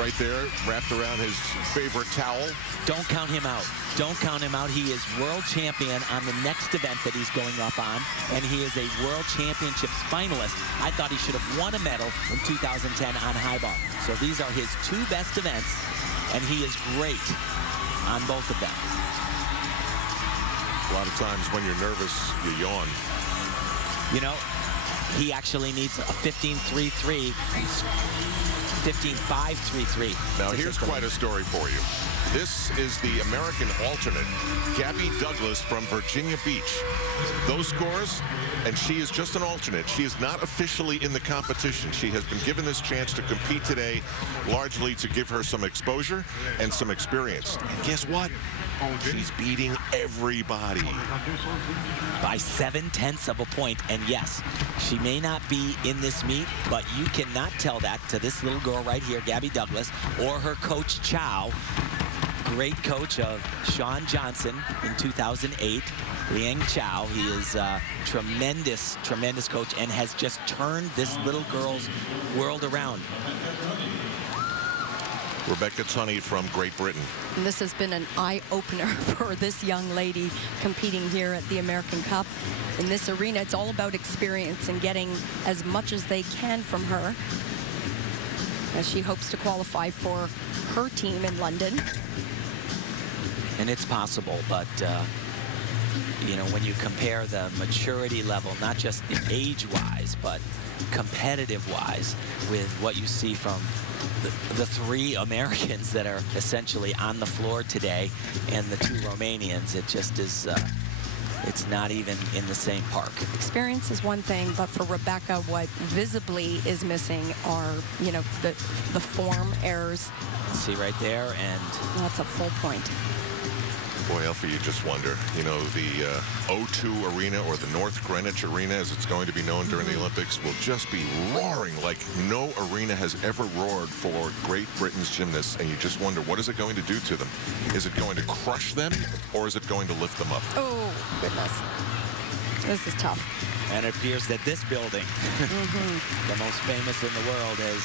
right there, wrapped around his favorite towel. Don't count him out. Don't count him out. He is world champion on the next event that he's going up on, and he is a world championships finalist. I thought he should have won a medal in 2010 on high bar. So these are his two best events, and he is great on both of them. A lot of times when you're nervous, you yawn. You know, he actually needs a 15-3-3, 15-5-3-3. Now here's quite a story for you. This is the American alternate, Gabby Douglas from Virginia Beach. Those scores, and she is just an alternate. She is not officially in the competition. She has been given this chance to compete today, largely to give her some exposure and some experience. And guess what? She's beating everybody. By 7/10 of a point, and yes, she may not be in this meet, but you cannot tell that to this little girl right here, Gabby Douglas, or her coach, Chow. Great coach of Shawn Johnson in 2008, Liang Chow. He is a tremendous, tremendous coach and has just turned this little girl's world around. Rebecca Tunney from Great Britain. And this has been an eye-opener for this young lady competing here at the American Cup. In this arena, it's all about experience and getting as much as they can from her as she hopes to qualify for her team in London. And it's possible, but you know, when you compare the maturity level, not just the age-wise, but competitive-wise, with what you see from the three Americans that are essentially on the floor today and the two Romanians, it just is, it's not even in the same park. Experience is one thing, but for Rebecca, what visibly is missing are, you know, the form errors. See right there, and that's a full point. Boy, Elfie, you just wonder, you know, the O2 Arena, or the North Greenwich Arena, as it's going to be known during the Olympics, will just be roaring like no arena has ever roared for Great Britain's gymnasts, and you just wonder, what is it going to do to them? Is it going to crush them, or is it going to lift them up? Oh, goodness. This is tough. And it appears that this building, the most famous in the world, has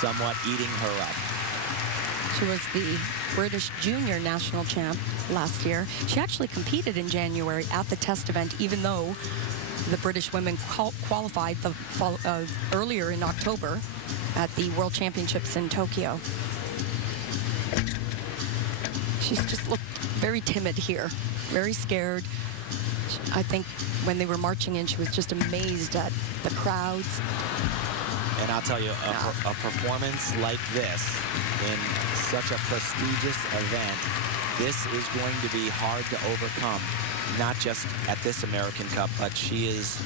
somewhat eating her up. She was the British junior national champ last year. She actually competed in January at the test event, even though the British women qualified earlier in October at the World Championships in Tokyo. She's just looked very timid here, very scared. I think when they were marching in, she was just amazed at the crowds. And I'll tell you, a performance like this in such a prestigious event, this is going to be hard to overcome, not just at this American Cup, but she's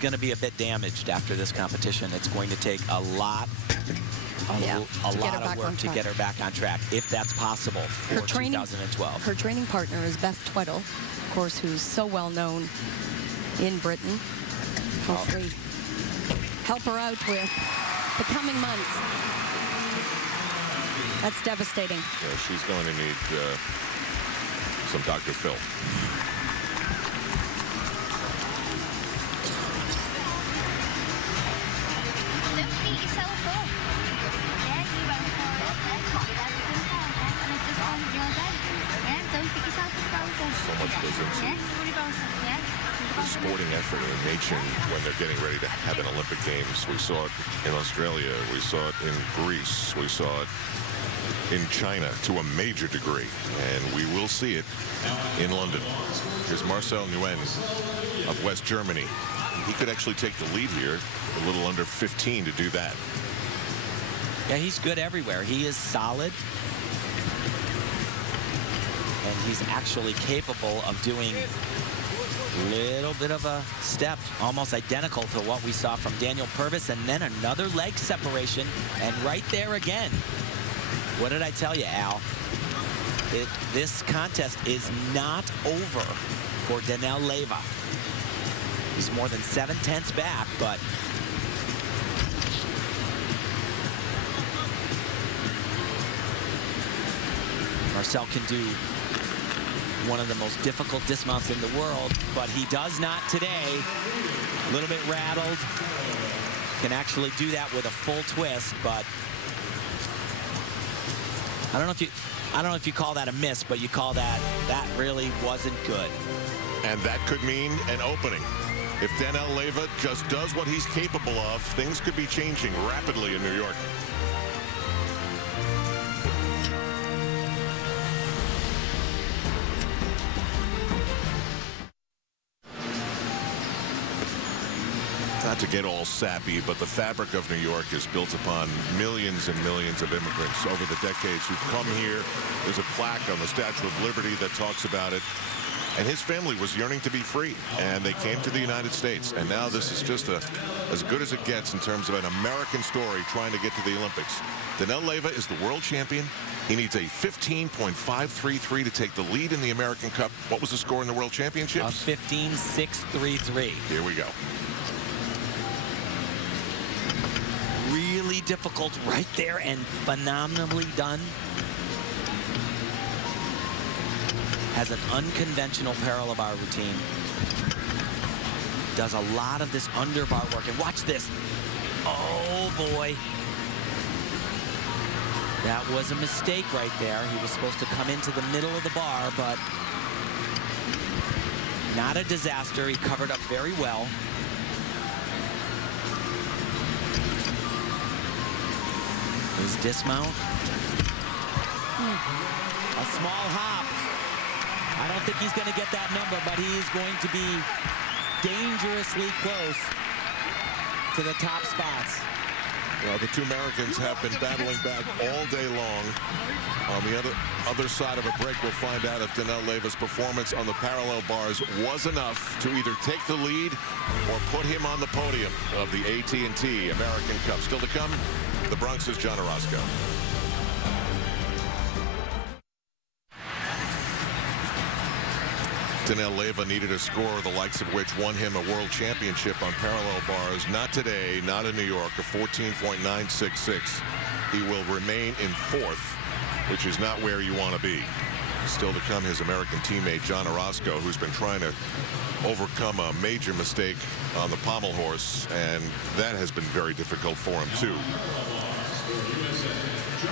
going to be a bit damaged after this competition. It's going to take a lot of work to get her back on track, if that's possible for 2012. Her training partner is Beth Tweddle, of course, who's so well known in Britain. Hopefully help her out with the coming months. That's devastating. Yeah, she's going to need some Dr. Phil. Don't beat yourself up. Yeah, you went for it. Everything's fine. And it's just on your day. Yeah, don't beat yourself up about it. So much goes into the sporting effort of a nation when they're getting ready to have an Olympic Games. We saw it in Australia. We saw it in Greece. We saw it in China to a major degree, and we will see it in London. Here's Marcel Nguyen of West Germany. He could actually take the lead here, a little under 15 to do that. Yeah, he's good everywhere. He is solid, and he's actually capable of doing a little bit of a step, almost identical to what we saw from Daniel Purvis, and then another leg separation, and right there again. What did I tell you, Al? This contest is not over for Danell Leyva. He's more than 7/10 back, but Marcel can do one of the most difficult dismounts in the world, but he does not today. A little bit rattled. Can actually do that with a full twist, but I don't know if you call that a miss, but you call that really wasn't good. And that could mean an opening. If Danell Leyva just does what he's capable of, things could be changing rapidly in New York. Not to get all sappy, but the fabric of New York is built upon millions and millions of immigrants over the decades who've come here. There's a plaque on the Statue of Liberty that talks about it. And his family was yearning to be free, and they came to the United States. And now this is just as good as it gets in terms of an American story trying to get to the Olympics. Danell Leyva is the world champion. He needs a 15.533 to take the lead in the American Cup. What was the score in the World Championships? 15.633. Here we go. Really difficult right there and phenomenally done. Has an unconventional parallel bar routine. Does a lot of this underbar work. And watch this. Oh, boy. That was a mistake right there. He was supposed to come into the middle of the bar, but not a disaster. He covered up very well. His dismount. A small hop. I don't think he's going to get that number, but he is going to be dangerously close to the top spots. Well, the two Americans have been battling back all day long. On the other side of a break, we'll find out if Danell Leyva's performance on the parallel bars was enough to either take the lead or put him on the podium of the AT&T American Cup. Still to come, the Bronx's John Orozco. Danell Leyva needed a score the likes of which won him a world championship on parallel bars. Not today, not in New York, a 14.966. He will remain in fourth, which is not where you want to be. Still to come, his American teammate John Orozco, who's been trying to overcome a major mistake on the pommel horse, and that has been very difficult for him too.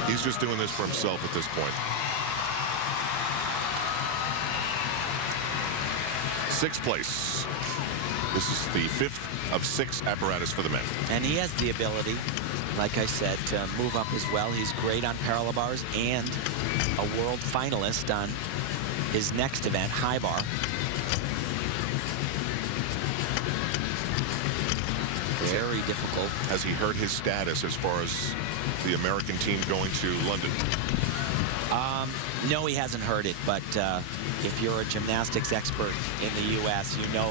He's just doing this for himself at this point. 6th place. This is the 5th of 6 apparatus for the men. And he has the ability, like I said, to move up as well. He's great on parallel bars and a world finalist on his next event, high bar. Very difficult. Has he hurt his status as far as the American team going to London? No, he hasn't heard it, but if you're a gymnastics expert in the U.S., you know,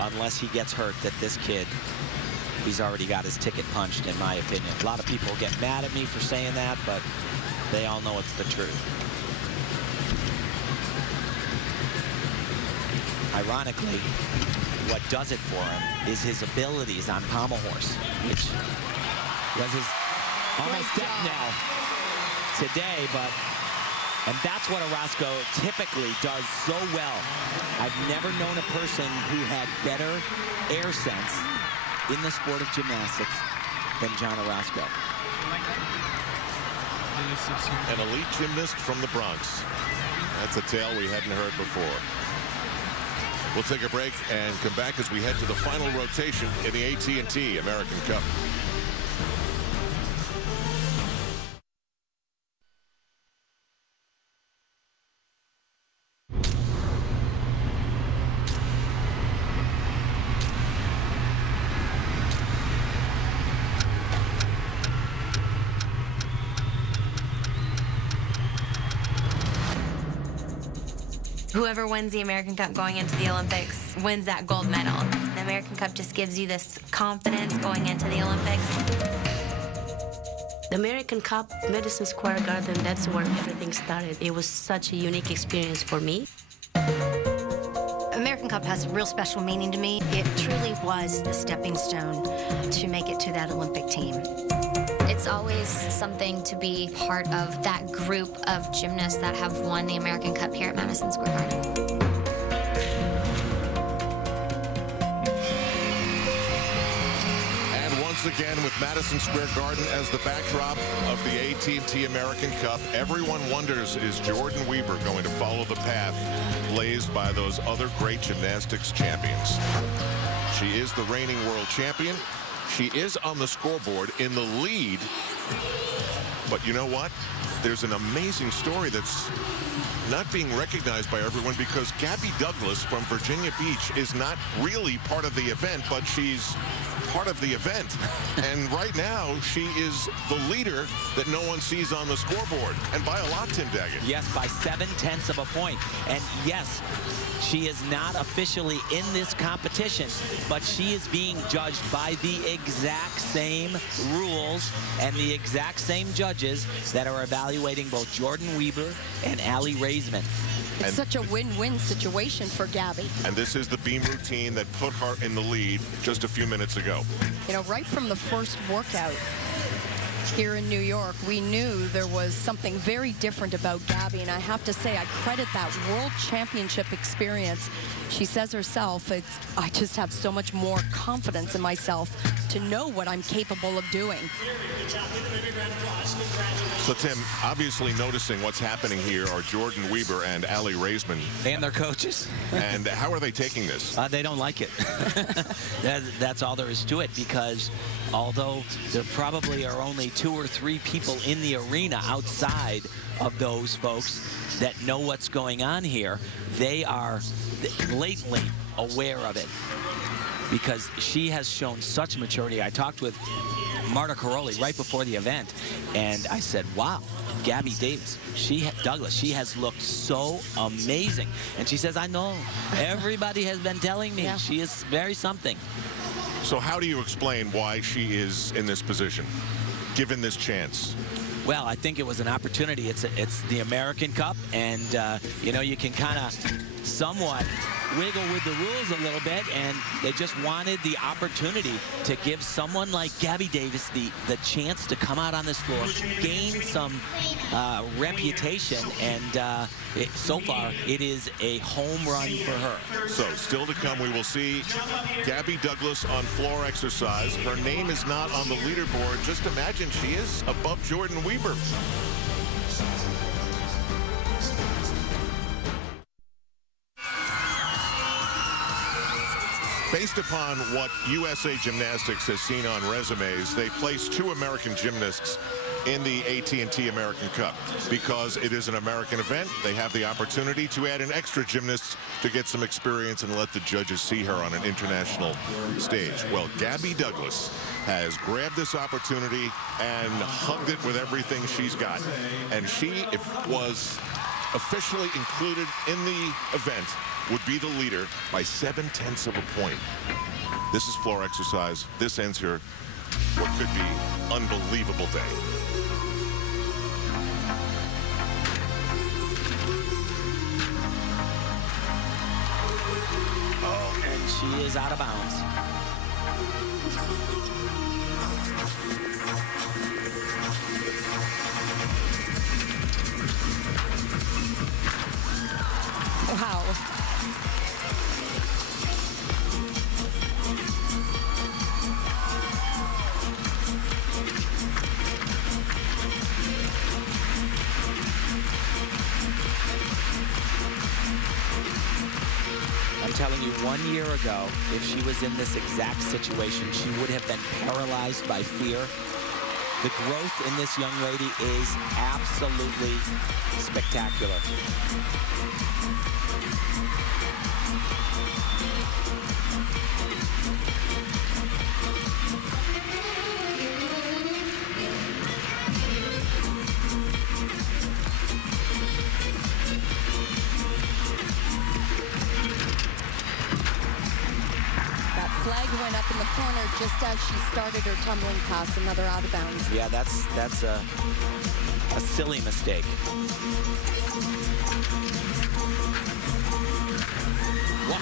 unless he gets hurt, that this kid, he's already got his ticket punched, in my opinion. A lot of people get mad at me for saying that, but they all know it's the truth. Ironically, what does it for him is his abilities on pommel horse, which was his almost death knell today, and that's what Orozco typically does so well. I've never known a person who had better air sense in the sport of gymnastics than John Orozco. An elite gymnast from the Bronx. That's a tale we hadn't heard before. We'll take a break and come back as we head to the final rotation in the AT&T American Cup. Whoever wins the American Cup going into the Olympics wins that gold medal. The American Cup just gives you this confidence going into the Olympics. The American Cup, Madison Square Garden, that's where everything started. It was such a unique experience for me. American Cup has a real special meaning to me. It truly was the stepping stone to make it to that Olympic team. It's always something to be part of that group of gymnasts that have won the American Cup here at Madison Square Garden. And once again, with Madison Square Garden as the backdrop of the AT&T American Cup, everyone wonders, is Jordyn Wieber going to follow the path blazed by those other great gymnastics champions? She is the reigning world champion. She is on the scoreboard in the lead. But you know what? There's an amazing story that's not being recognized by everyone, because Gabby Douglas from Virginia Beach is not really part of the event, but she's part of the event. And right now, she is the leader that no one sees on the scoreboard. And by a lot, Tim Daggett. Yes, by 7/10 of a point. And yes, she is not officially in this competition, but she is being judged by the exact same rules and the exact same judges that are evaluating both Jordyn Wieber and Raisman. It's such a win-win situation for Gabby. And this is the beam routine that put her in the lead just a few minutes ago. You know, right from the first workout here in New York, we knew there was something very different about Gabby, and I have to say, I credit that world championship experience. She says herself, I just have so much more confidence in myself to know what I'm capable of doing. So, Tim, obviously noticing what's happening here are Jordyn Wieber and Raisman. And their coaches. And how are they taking this? They don't like it. That's all there is to it, because although there probably are only 2 or 3 people in the arena outside of those folks that know what's going on here, they are blatantly aware of it, because she has shown such maturity. I talked with Marta Caroli right before the event, and I said, wow, Gabby Davis, Douglas, she has looked so amazing. And she says, I know, everybody has been telling me she is very something. So how do you explain why she is in this position, given this chance? Well, I think it was an opportunity. It's the American Cup, and you know, you can kind of somewhat wiggle with the rules a little bit, and they just wanted the opportunity to give someone like Gabby Davis the chance to come out on this floor, gain some reputation, and so far it is a home run for her. So still to come, we will see Gabby Douglas on floor exercise. Her name is not on the leaderboard. Just imagine she is above Jordyn Wieber. Based upon what USA Gymnastics has seen on resumes, they placed 2 American gymnasts in the AT&T American Cup. Because it is an American event, they have the opportunity to add an extra gymnast to get some experience and let the judges see her on an international stage. Well, Gabby Douglas has grabbed this opportunity and hugged it with everything she's got. And she, if was officially included in the event, would be the leader by 0.7 of a point. This is floor exercise. This ends her what could be unbelievable day. Oh, and she is out of bounds. Wow. I'm telling you, 1 year ago, if she was in this exact situation, she would have been paralyzed by fear. The growth in this young lady is absolutely spectacular. Flag went up in the corner just as she started her tumbling pass, another out of bounds. Yeah, that's a silly mistake. Wow.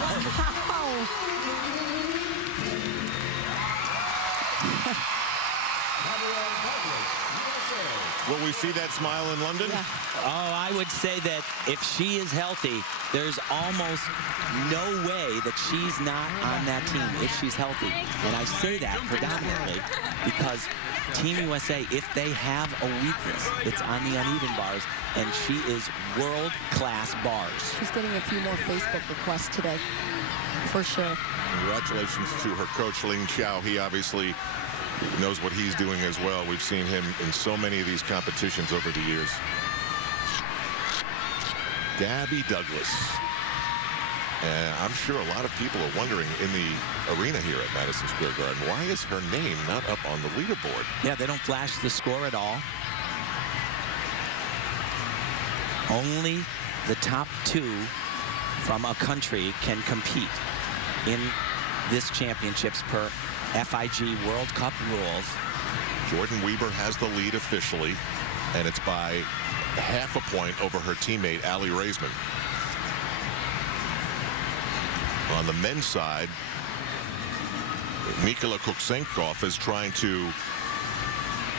Will we see that smile in London? Yeah. Oh, I would say that if she is healthy, there's almost no way that she's not on that team if she's healthy. And I say that predominantly because Team USA, if they have a weakness, it's on the uneven bars, and she is world-class bars. She's getting a few more Facebook requests today, for sure. Congratulations to her coach, Ling Chow. He obviously knows what he's doing as well. We've seen him in so many of these competitions over the years. Gabby Douglas. I'm sure a lot of people are wondering in the arena here at Madison Square Garden, why is her name not up on the leaderboard? Yeah, they don't flash the score at all. Only the top 2 from a country can compete in this championships per FIG World Cup rules. Jordyn Wieber has the lead officially, and it's by half a point over her teammate, Raisman. On the men's side, Mykola Kuksenkov is trying to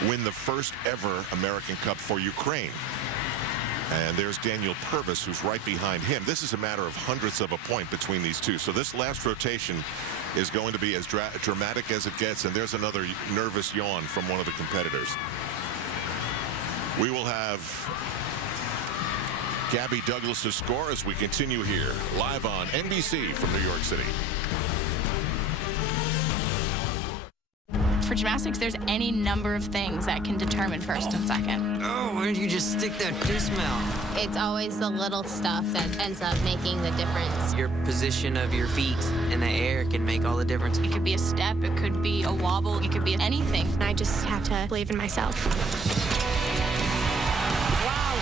win the first ever American Cup for Ukraine. And there's Danell Purvis, who's right behind him. This is a matter of hundredths of a point between these two. So this last rotation is going to be as dramatic as it gets. And there's another nervous yawn from one of the competitors. We will have Gabby Douglas's score as we continue here live on NBC from New York City. For gymnastics, there's any number of things that can determine first and second. Oh, why don't you just stick that dismount? It's always the little stuff that ends up making the difference. Your position of your feet in the air can make all the difference. It could be a step, it could be a wobble, it could be anything. I just have to believe in myself. Wow,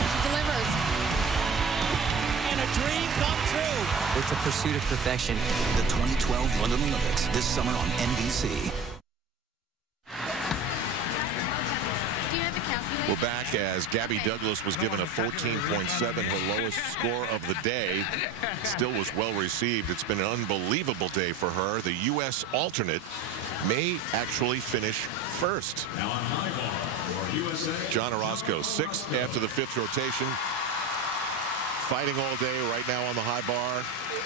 she delivers. And a dream come true. It's a pursuit of perfection. The 2012 London Olympics this summer on NBC. Do you have a calculator? We're back as Gabby Douglas was given a 14.7, her lowest score of the day. Still was well received. It's been an unbelievable day for her. The U.S. alternate may actually finish first. John Orozco, 6th after the 5th rotation. Fighting all day right now on the high bar.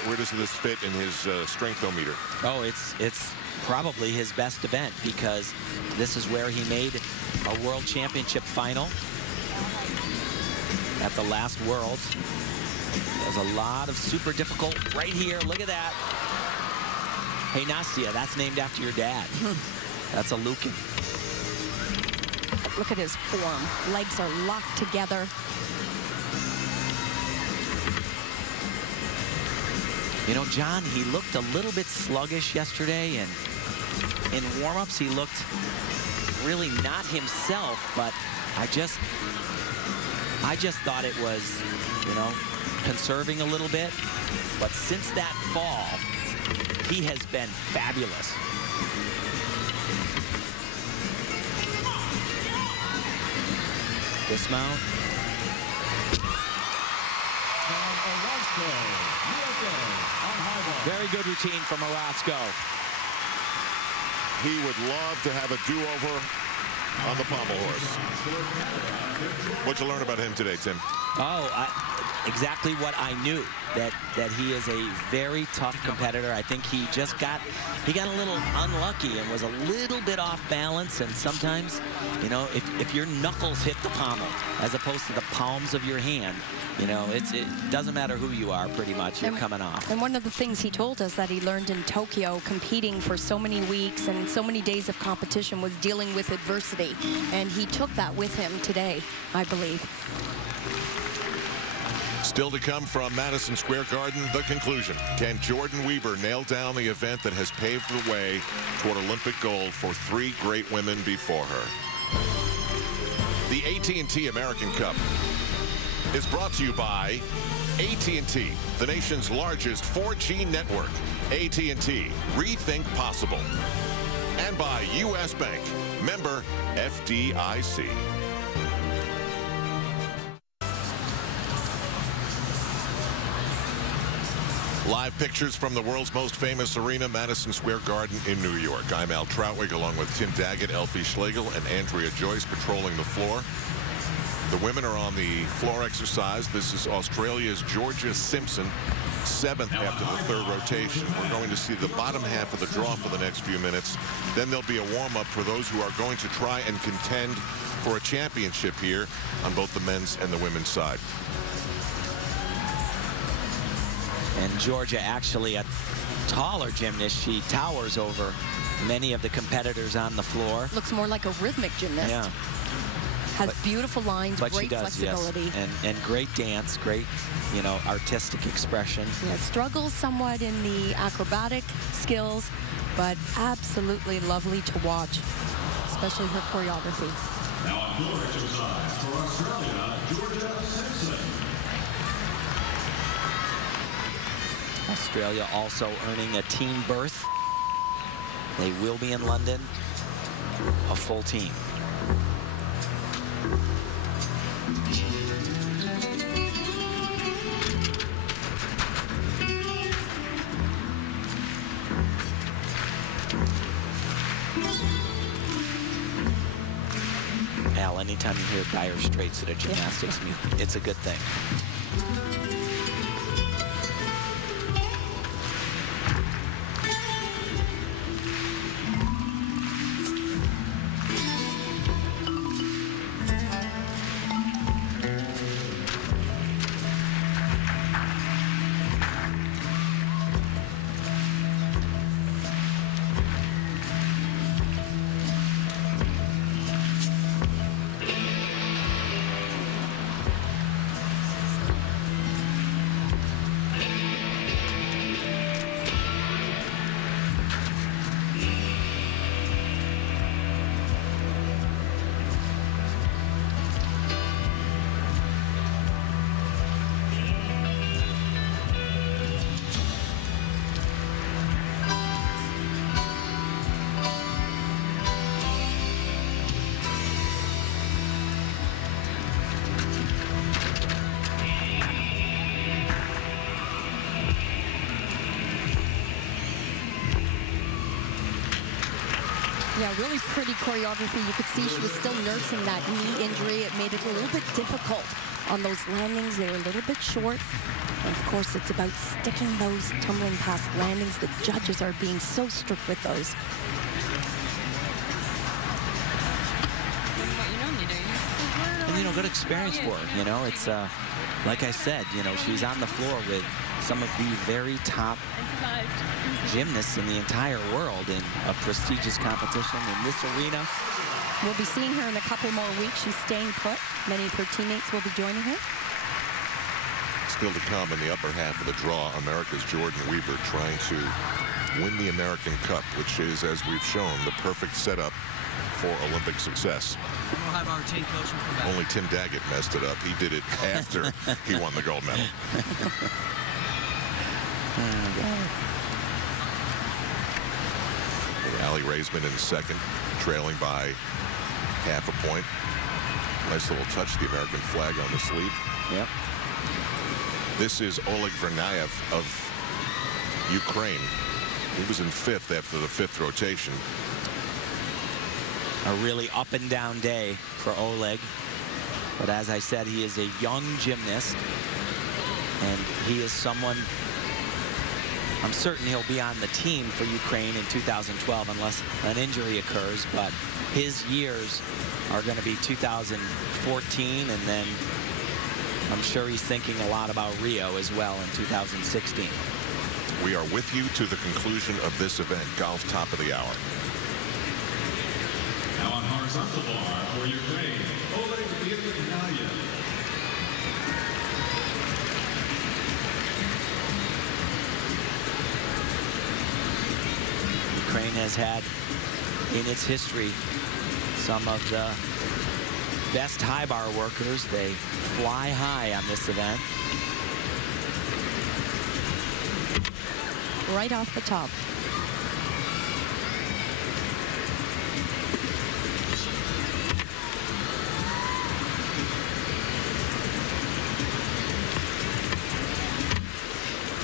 Where does this fit in his strength-o-meter? Oh, it's probably his best event, because this is where he made a world championship final at the last Worlds. There's a lot of super difficult right here. Look at that. Hey, Nastia, that's named after your dad. That's a Lukin. Look at his form. Legs are locked together. You know, John, he looked a little bit sluggish yesterday, and in warm-ups he looked really not himself, but I just thought it was, you know, conserving a little bit. But since that fall, he has been fabulous. Dismount. Very good routine from Orozco. He would love to have a do-over on the pommel horse. What'd you learn about him today, Tim? Oh, exactly what I knew, that he is a very tough competitor. I think he got a little unlucky and was a little bit off balance, and sometimes, you know, if your knuckles hit the pommel as opposed to the palms of your hand, you know, it doesn't matter who you are, pretty much, you're coming off. And one of the things he told us that he learned in Tokyo, competing for so many weeks and so many days of competition, was dealing with adversity. And he took that with him today, I believe. Still to come from Madison Square Garden, the conclusion. Can Jordyn Wieber nail down the event that has paved the way toward Olympic gold for 3 great women before her? The AT&T American Cup is brought to you by AT&T, the nation's largest 4G network. AT&T, rethink possible. And by U.S. Bank, member FDIC. Live pictures from the world's most famous arena, Madison Square Garden in New York. I'm Al Troutwig, along with Tim Daggett, Elfie Schlegel, and Andrea Joyce, patrolling the floor. The women are on the floor exercise. This is Australia's Georgia Simpson, 7th after the 3rd rotation. We're going to see the bottom half of the draw for the next few minutes. Then there'll be a warm-up for those who are going to try and contend for a championship here on both the men's and the women's side. And Georgia, actually a taller gymnast. She towers over many of the competitors on the floor. Looks more like a rhythmic gymnast. Yeah. Has beautiful lines, great flexibility. Yes. And great dance, great, you know, artistic expression. Yeah, struggles somewhat in the acrobatic skills, but absolutely lovely to watch, especially her choreography. Now on floor exercise for Australia, Georgia Simpson. Australia also earning a team berth. They will be in London, a full team. Al, anytime you hear dire straits at a gymnastics meet, it's a good thing. Yeah, really pretty choreography. You could see she was still nursing that knee injury. It made it a little bit difficult on those landings. They were a little bit short. And of course, it's about sticking those tumbling past landings. The judges are being so strict with those. And, you know, good experience for her. You know, it's, like I said, you know, she's on the floor with some of the very top gymnasts in the entire world in a prestigious competition in this arena. We'll be seeing her in a couple more weeks. She's staying put. Many of her teammates will be joining her. Still to come in the upper half of the draw, America's Jordyn Wieber trying to win the American Cup, which is, as we've shown, the perfect setup for Olympic success. We'll have our team coach come back. Only Tim Daggett messed it up. He did it after he won the gold medal. Ali Raisman in second, trailing by half a point. Nice little touch, the American flag on the sleeve. Yep. This is Oleg Vernayev of Ukraine. He was in fifth after the fifth rotation. A really up and down day for Oleg. But as I said, he is a young gymnast. And he is someone, I'm certain he'll be on the team for Ukraine in 2012 unless an injury occurs. But his years are going to be 2014, and then I'm sure he's thinking a lot about Rio as well in 2016. We are with you to the conclusion of this event, golf top of the hour. Now on horizontal bar for Ukraine, Oleg Vernayev. Ukraine has had in its history some of the best high bar workers. They fly high on this event. Right off the top.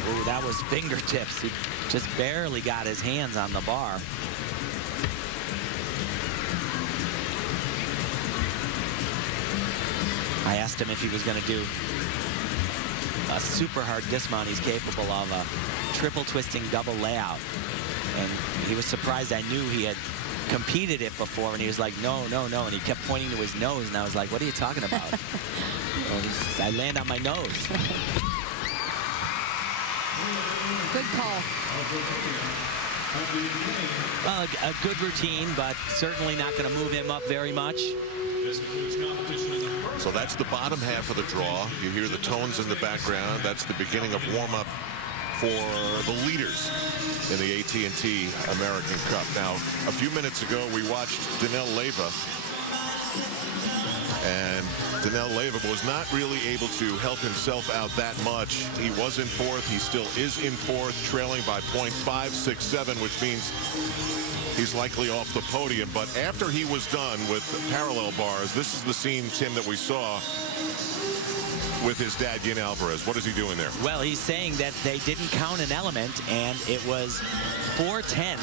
Ooh, that was fingertips. He just barely got his hands on the bar. I asked him if he was going to do a super hard dismount. He's capable of a triple twisting double layout. And he was surprised I knew he had competed it before. And he was like, no, no, no. And he kept pointing to his nose. And I was like, what are you talking about? I land on my nose. Good call. Well, a good routine, but certainly not going to move him up very much. So that's the bottom half of the draw. You hear the tones in the background. That's the beginning of warm-up for the leaders in the AT&T American Cup. Now, a few minutes ago, we watched Danell Leyva. And Danell Leyva was not really able to help himself out that much. He was in fourth. He still is in fourth, trailing by 0.567, which means he's likely off the podium. But after he was done with parallel bars, this is the scene, Tim, that we saw with his dad, Yin Alvarez. What is he doing there? Well, he's saying that they didn't count an element, and it was 4/10.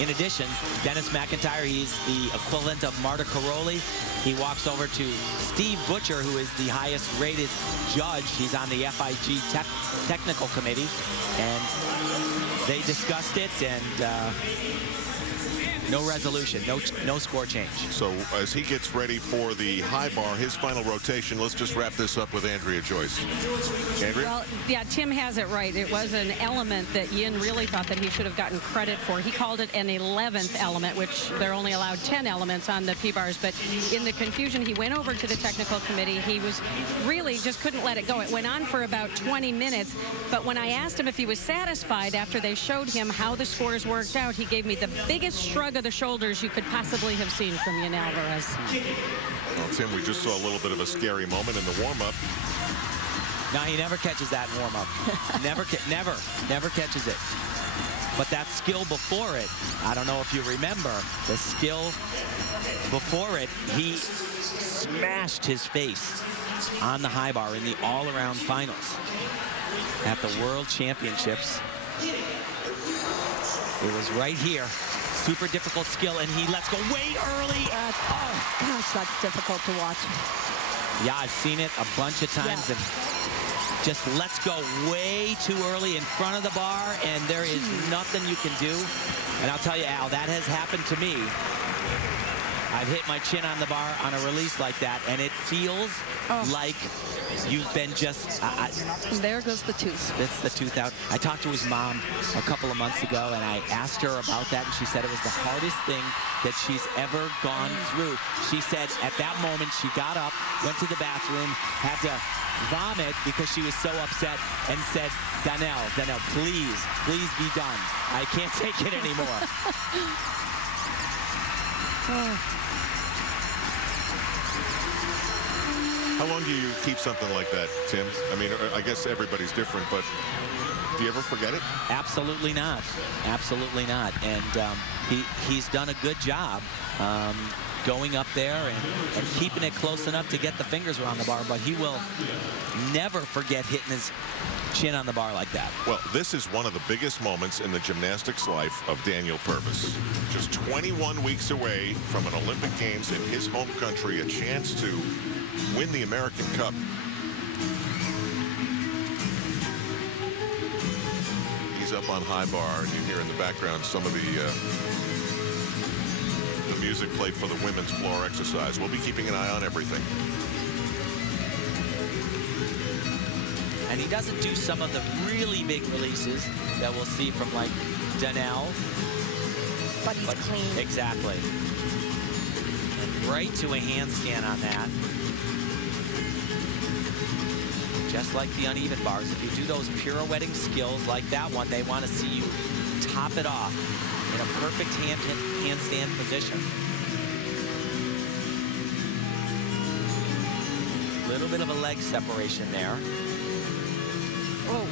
In addition, Dennis McIntyre, he's the equivalent of Marta Caroli. He walks over to Steve Butcher, who is the highest rated judge. He's on the FIG technical committee, and they discussed it, and no resolution, no score change. So as he gets ready for the high bar, his final rotation, let's just wrap this up with Andrea Joyce. Andrea? Well, yeah, Tim has it right. It was an element that Yin really thought that he should have gotten credit for. He called it an 11th element, which they're only allowed 10 elements on the P-bars. But in the confusion, he went over to the technical committee. He was really just couldn't let it go. It went on for about 20 minutes. But when I asked him if he was satisfied after they showed him how the scores worked out, he gave me the biggest shrug of the shoulders you could possibly have seen from Yin Alvarez. Well, Tim, we just saw a little bit of a scary moment in the warm-up. No, he never catches that warm-up. never catches it. But that skill before it, I don't know if you remember, the skill before it, he smashed his face on the high bar in the all-around finals at the World Championships. It was right here. super difficult skill, and he lets go way early. Oh, gosh, that's difficult to watch. Yeah, I've seen it a bunch of times. Yeah. And just lets go way too early in front of the bar, and there is nothing you can do. And I'll tell you, Al, that has happened to me. I've hit my chin on the bar on a release like that, and it feels like you've been just... there goes the tooth. That's the tooth out. I talked to his mom a couple of months ago, and I asked her about that, and she said it was the hardest thing that she's ever gone through. She said at that moment, she got up, went to the bathroom, had to vomit because she was so upset, and said, Danell, please be done. I can't take it anymore. How long do you keep something like that, Tim? I mean, I guess everybody's different, but do you ever forget it? Absolutely not. Absolutely not. And he's done a good job going up there and keeping it close enough to get the fingers around the bar, but he will never forget hitting his chin on the bar like that. Well, this is one of the biggest moments in the gymnastics life of Daniel Purvis. Just 21 weeks away from an Olympic Games in his home country, a chance to win the American Cup. He's up on high bar, and you hear in the background some of the music played for the women's floor exercise. We'll be keeping an eye on everything. And he doesn't do some of the really big releases that we'll see from, like, Danell. But he's clean. Exactly. And right to a handstand on that. Just like the uneven bars, if you do those pirouetting skills like that one, they want to see you top it off in a perfect handstand position. Little bit of a leg separation there. Whoa.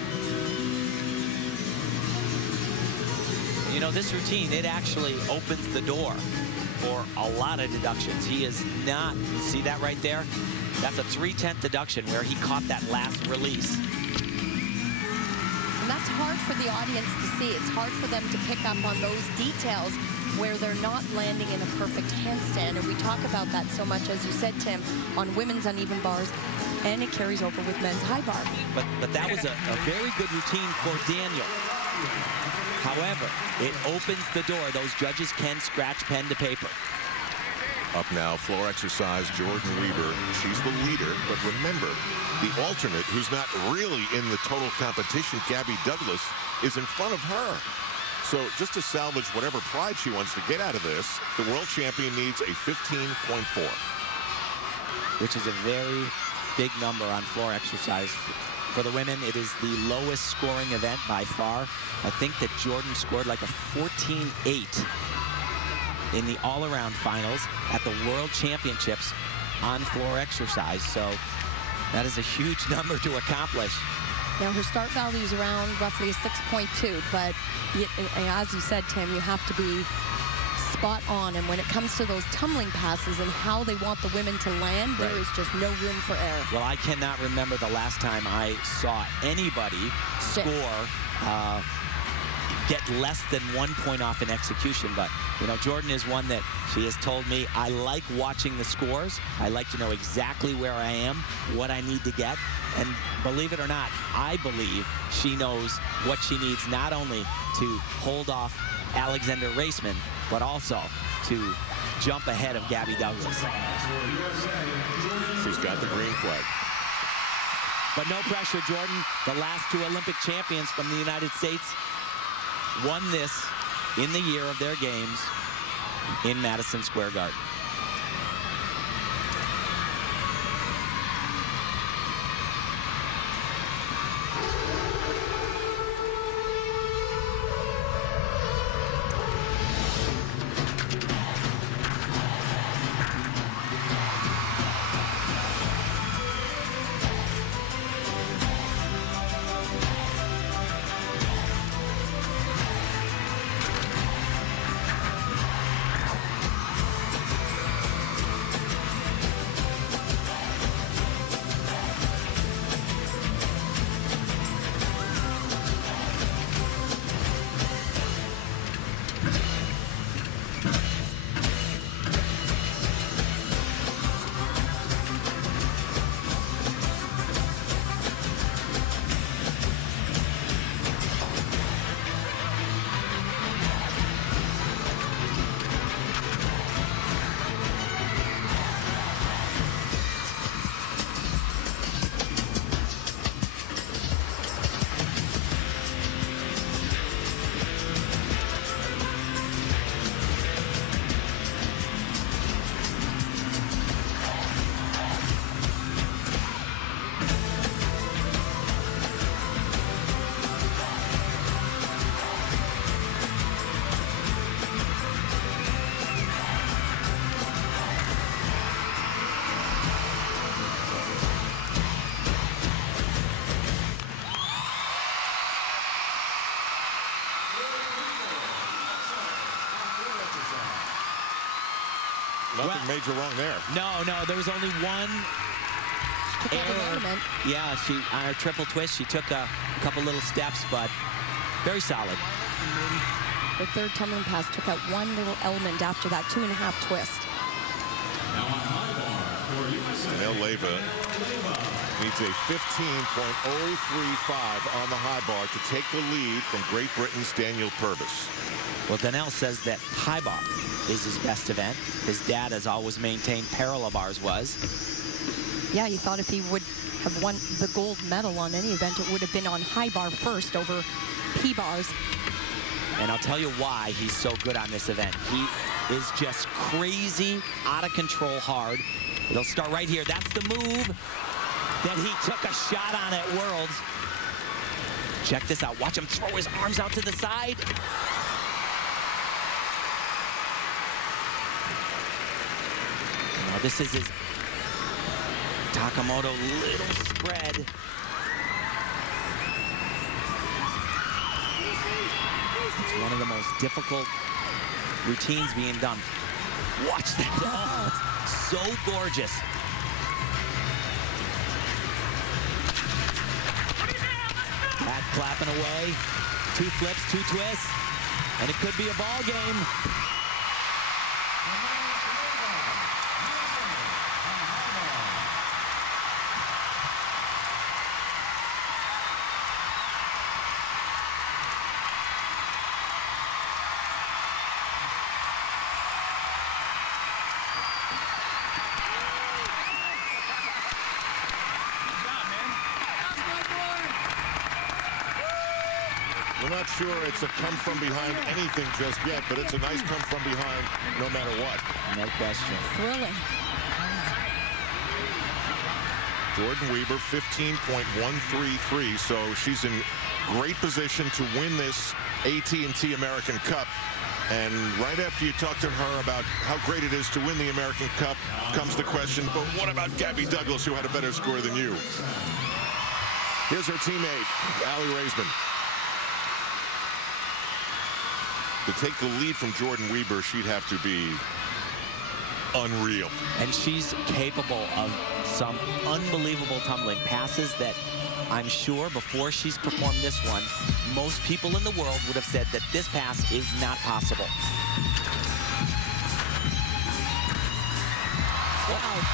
You know, this routine, it actually opens the door for a lot of deductions. He is not, see that right there? That's a 3/10 deduction where he caught that last release. And that's hard for the audience to see. It's hard for them to pick up on those details where they're not landing in a perfect handstand. And we talk about that so much, as you said, Tim, on women's uneven bars, and it carries over with men's high bar. But that was a very good routine for Daniel. However, it opens the door. Those judges can scratch pen to paper. Up now, floor exercise, Jordyn Wieber. She's the leader, but remember, the alternate, who's not really in the total competition, Gabby Douglas, is in front of her. So just to salvage whatever pride she wants to get out of this, the world champion needs a 15.4. Which is a very big number on floor exercise. For the women, it is the lowest scoring event by far. I think that Jordyn scored like a 14.8 in the all-around finals at the World Championships on floor exercise. So that is a huge number to accomplish. Now, her start value is around roughly a 6.2, but as you said, Tim, you have to be spot on. And when it comes to those tumbling passes and how they want the women to land, there is just no room for error. Well, I cannot remember the last time I saw anybody score get less than 1 point off in execution. But, you know, Jordyn is one that she has told me, I like watching the scores. I like to know exactly where I am, what I need to get. And believe it or not, I believe she knows what she needs not only to hold off Alexandra Raisman, but also to jump ahead of Gabby Douglas. She's got the green flag. But no pressure, Jordyn. The last two Olympic champions from the United States won this in the year of their games in Madison Square Garden. Nothing major wrong there. No, there was only one error. Yeah, on her triple twist, she took a couple little steps, but very solid. Her third tumbling pass took out one little element after that 2.5 twist. Danell Leyva needs a 15.035 on the high bar to take the lead from Great Britain's Daniel Purvis. Well, Danell says that high bar is his best event. His dad has always maintained parallel bars was. Yeah, he thought if he would have won the gold medal on any event, it would have been on high bar first over P-bars. And I'll tell you why he's so good on this event. He is just crazy, out of control hard. It'll start right here. That's the move that he took a shot on at Worlds. Check this out. Watch him throw his arms out to the side. Now this is his Takamoto little spread. It's one of the most difficult routines being done. Watch that. Oh, so gorgeous. Pat clapping away. 2 flips, 2 twists, and it could be a ball game. We're not sure it's a come from behind anything just yet, but it's a nice come from behind no matter what. No question. Thrilling. Jordyn Wieber, 15.133, so she's in great position to win this AT&T American Cup. And right after you talk to her about how great it is to win the American Cup, comes the question, but what about Gabby Douglas, who had a better score than you? Here's her teammate, Raisman. To take the lead from Jordyn Wieber, she'd have to be unreal. And she's capable of some unbelievable tumbling passes that I'm sure before she's performed this one, most people in the world would have said that this pass is not possible. Wow.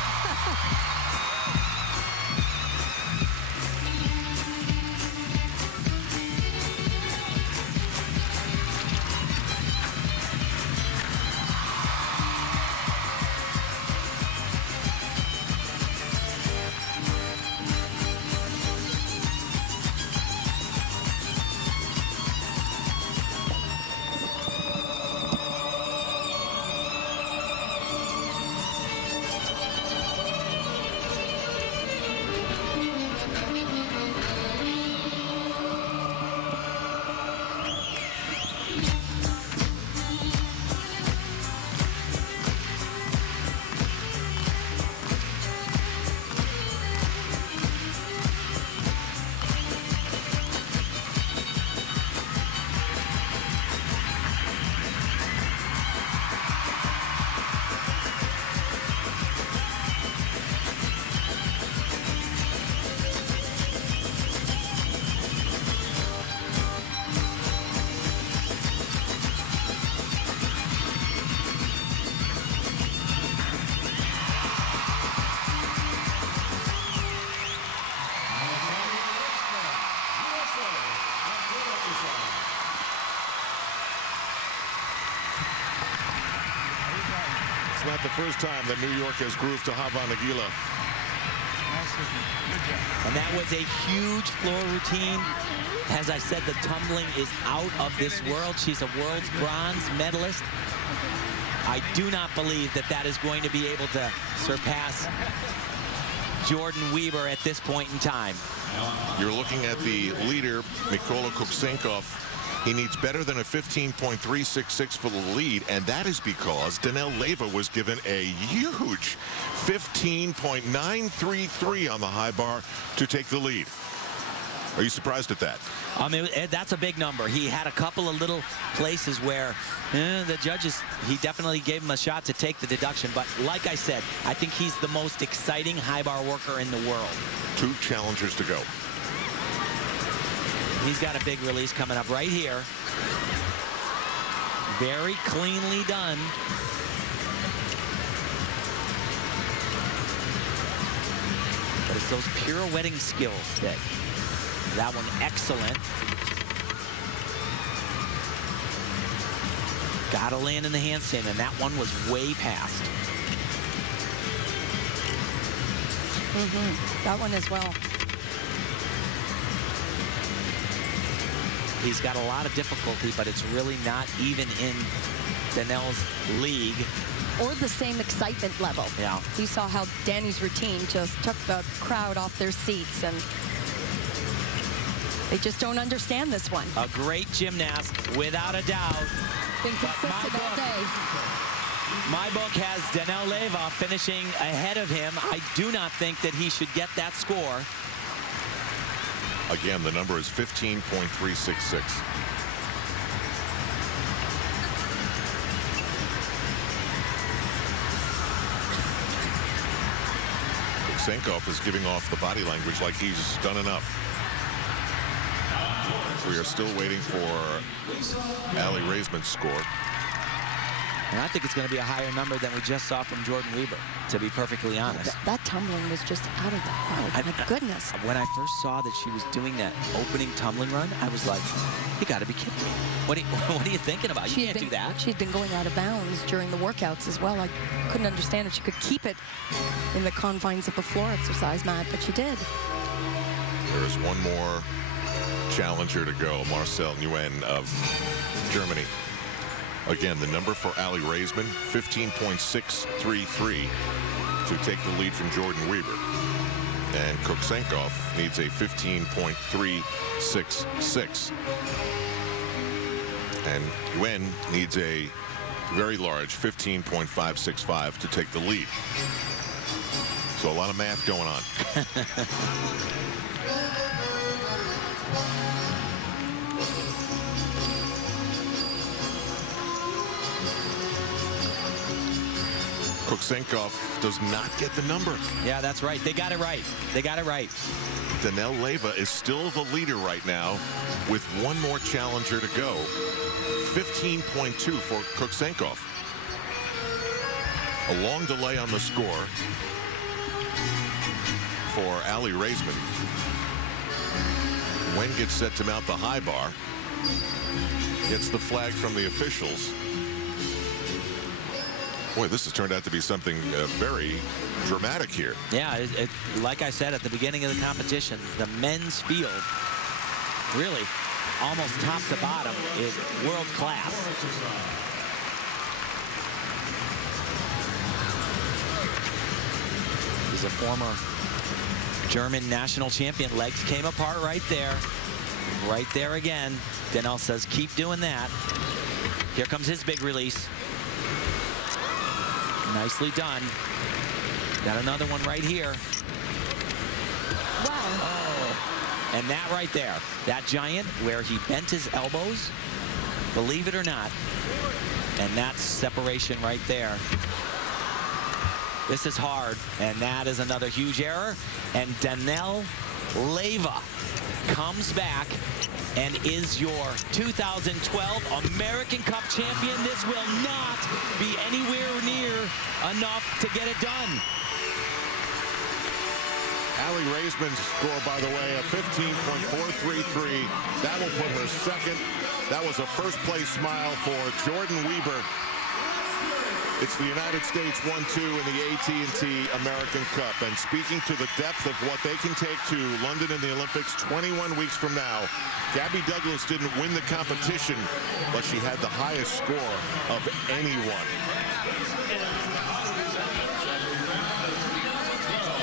Not the first time that New York has grooved to Hava Nagila. And that was a huge floor routine. As I said, the tumbling is out of this world. She's a world's bronze medalist. I do not believe that that is going to be able to surpass Jordyn Wieber at this point in time. You're looking at the leader, Mykola Kuksenkov. He needs better than a 15.366 for the lead, and that is because Danell Leyva was given a huge 15.933 on the high bar to take the lead. Are you surprised at that? That's a big number. He had a couple of little places where the judges, he definitely gave him a shot to take the deduction. But like I said, I think he's the most exciting high bar worker in the world. 2 challengers to go. He's got a big release coming up right here. Very cleanly done. But it's those pirouetting skills that one excellent. Gotta land in the handstand, and that one was way past. That one as well. He's got a lot of difficulty, but it's really not even in Danell's league. Or the same excitement level. Yeah. You saw how Danny's routine just took the crowd off their seats, and they just don't understand this one. A great gymnast, without a doubt. Been consistent all day. My book has Danell Leyva finishing ahead of him. I do not think that he should get that score. Again, the number is 15.366. Kuksenkov is giving off the body language like he's done enough. We are still waiting for Raisman's score. And I think it's going to be a higher number than we just saw from Jordyn Wieber, to be perfectly honest. That tumbling was just out of the park. My goodness. When I first saw that she was doing that opening tumbling run, I was like, you got to be kidding me. What are you thinking about? You can't do that. She'd been going out of bounds during the workouts as well. I couldn't understand if she could keep it in the confines of a floor exercise mat, but she did. There is one more challenger to go, Marcel Nguyen of Germany. Again, the number for Raisman, 15.633 to take the lead from Jordyn Wieber. And Kuksenkov needs a 15.366. And Nguyen needs a very large 15.565 to take the lead. So a lot of math going on. Kuksenkov does not get the number. Yeah, that's right. They got it right. They got it right. Danell Leyva is still the leader right now with one more challenger to go. 15.2 for Kuksenkov. A long delay on the score for Raisman. Nguyen gets set to mount the high bar. Gets the flag from the officials. Boy, this has turned out to be something very dramatic here. Yeah, like I said at the beginning of the competition, the men's field, really, almost top to bottom, is world class. He's a former German national champion. Legs came apart right there. Right there again. Danell says, keep doing that. Here comes his big release. Nicely done. Got another one right here. Wow. Oh. And that right there, that giant where he bent his elbows, believe it or not, and that's separation right there. This is hard, and that is another huge error. And Danell Leyva comes back and is your 2012 American Cup champion. This will not be anywhere near enough to get it done. Raisman's score, by the way, a 15.433. That will put her second. That was a first-place smile for Jordyn Wieber. It's the United States 1-2 in the AT&T American Cup. And speaking to the depth of what they can take to London in the Olympics 21 weeks from now, Gabby Douglas didn't win the competition, but she had the highest score of anyone.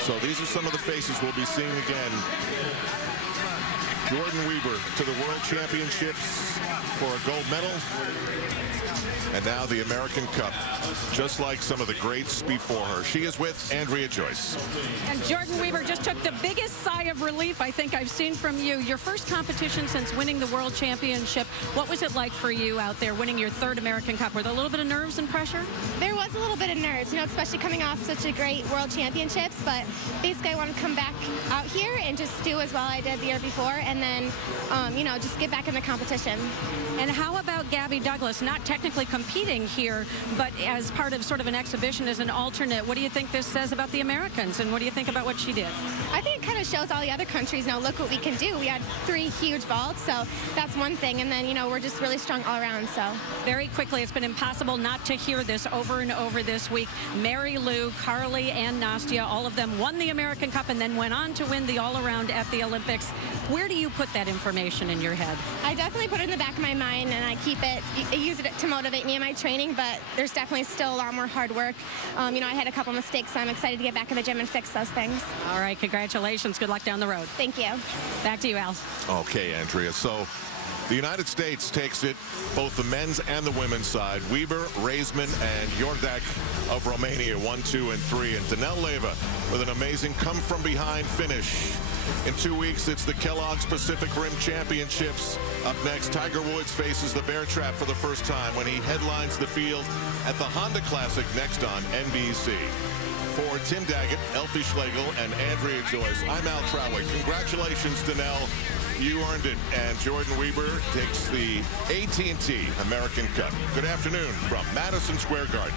So these are some of the faces we'll be seeing again Jordyn Wieber to the World Championships for a gold medal. And now the American Cup, just like some of the greats before her. She is with Andrea Joyce. And Jordyn Wieber just took the biggest sigh of relief I think I've seen from you. Your first competition since winning the World Championship. What was it like for you out there winning your third American Cup? Were there a little bit of nerves and pressure? There was a little bit of nerves, you know, especially coming off such a great World Championships. But basically I want to come back out here and just do as well I did the year before, and then, you know, just get back in the competition. And how about Gabby Douglas, not technically competing here, but as part of sort of an exhibition as an alternate? What do you think this says about the Americans, and what do you think about what she did? I think it kind of shows all the other countries, now look what we can do. We had 3 huge vaults, so that's one thing. And then, you know, we're just really strong all around, so. Very quickly, it's been impossible not to hear this over and over this week. Mary Lou, Carly, and Nastia, all of them won the American Cup and then went on to win the all-around at the Olympics. Where do you put that information in your head? I definitely put it in the back of my mind, and I keep it, I use it to motivate me in my training, but there's definitely still a lot more hard work. You know, I had a couple mistakes, so I'm excited to get back in the gym and fix those things. All right, congratulations. Good luck down the road. Thank you. Back to you, Al. Okay, Andrea. So the United States takes it, both the men's and the women's side. Wieber, Raisman, and Iordache of Romania, 1, 2, and 3. And Danell Leyva with an amazing come-from-behind finish. In 2 weeks, it's the Kellogg's Pacific Rim Championships. Up next, Tiger Woods faces the Bear Trap for the first time when he headlines the field at the Honda Classic next on NBC. For Tim Daggett, Elfie Schlegel, and Andrea Joyce, I'm Al Trawick. Congratulations, Danell. You earned it. And Jordyn Wieber takes the AT&T American Cup. Good afternoon from Madison Square Garden.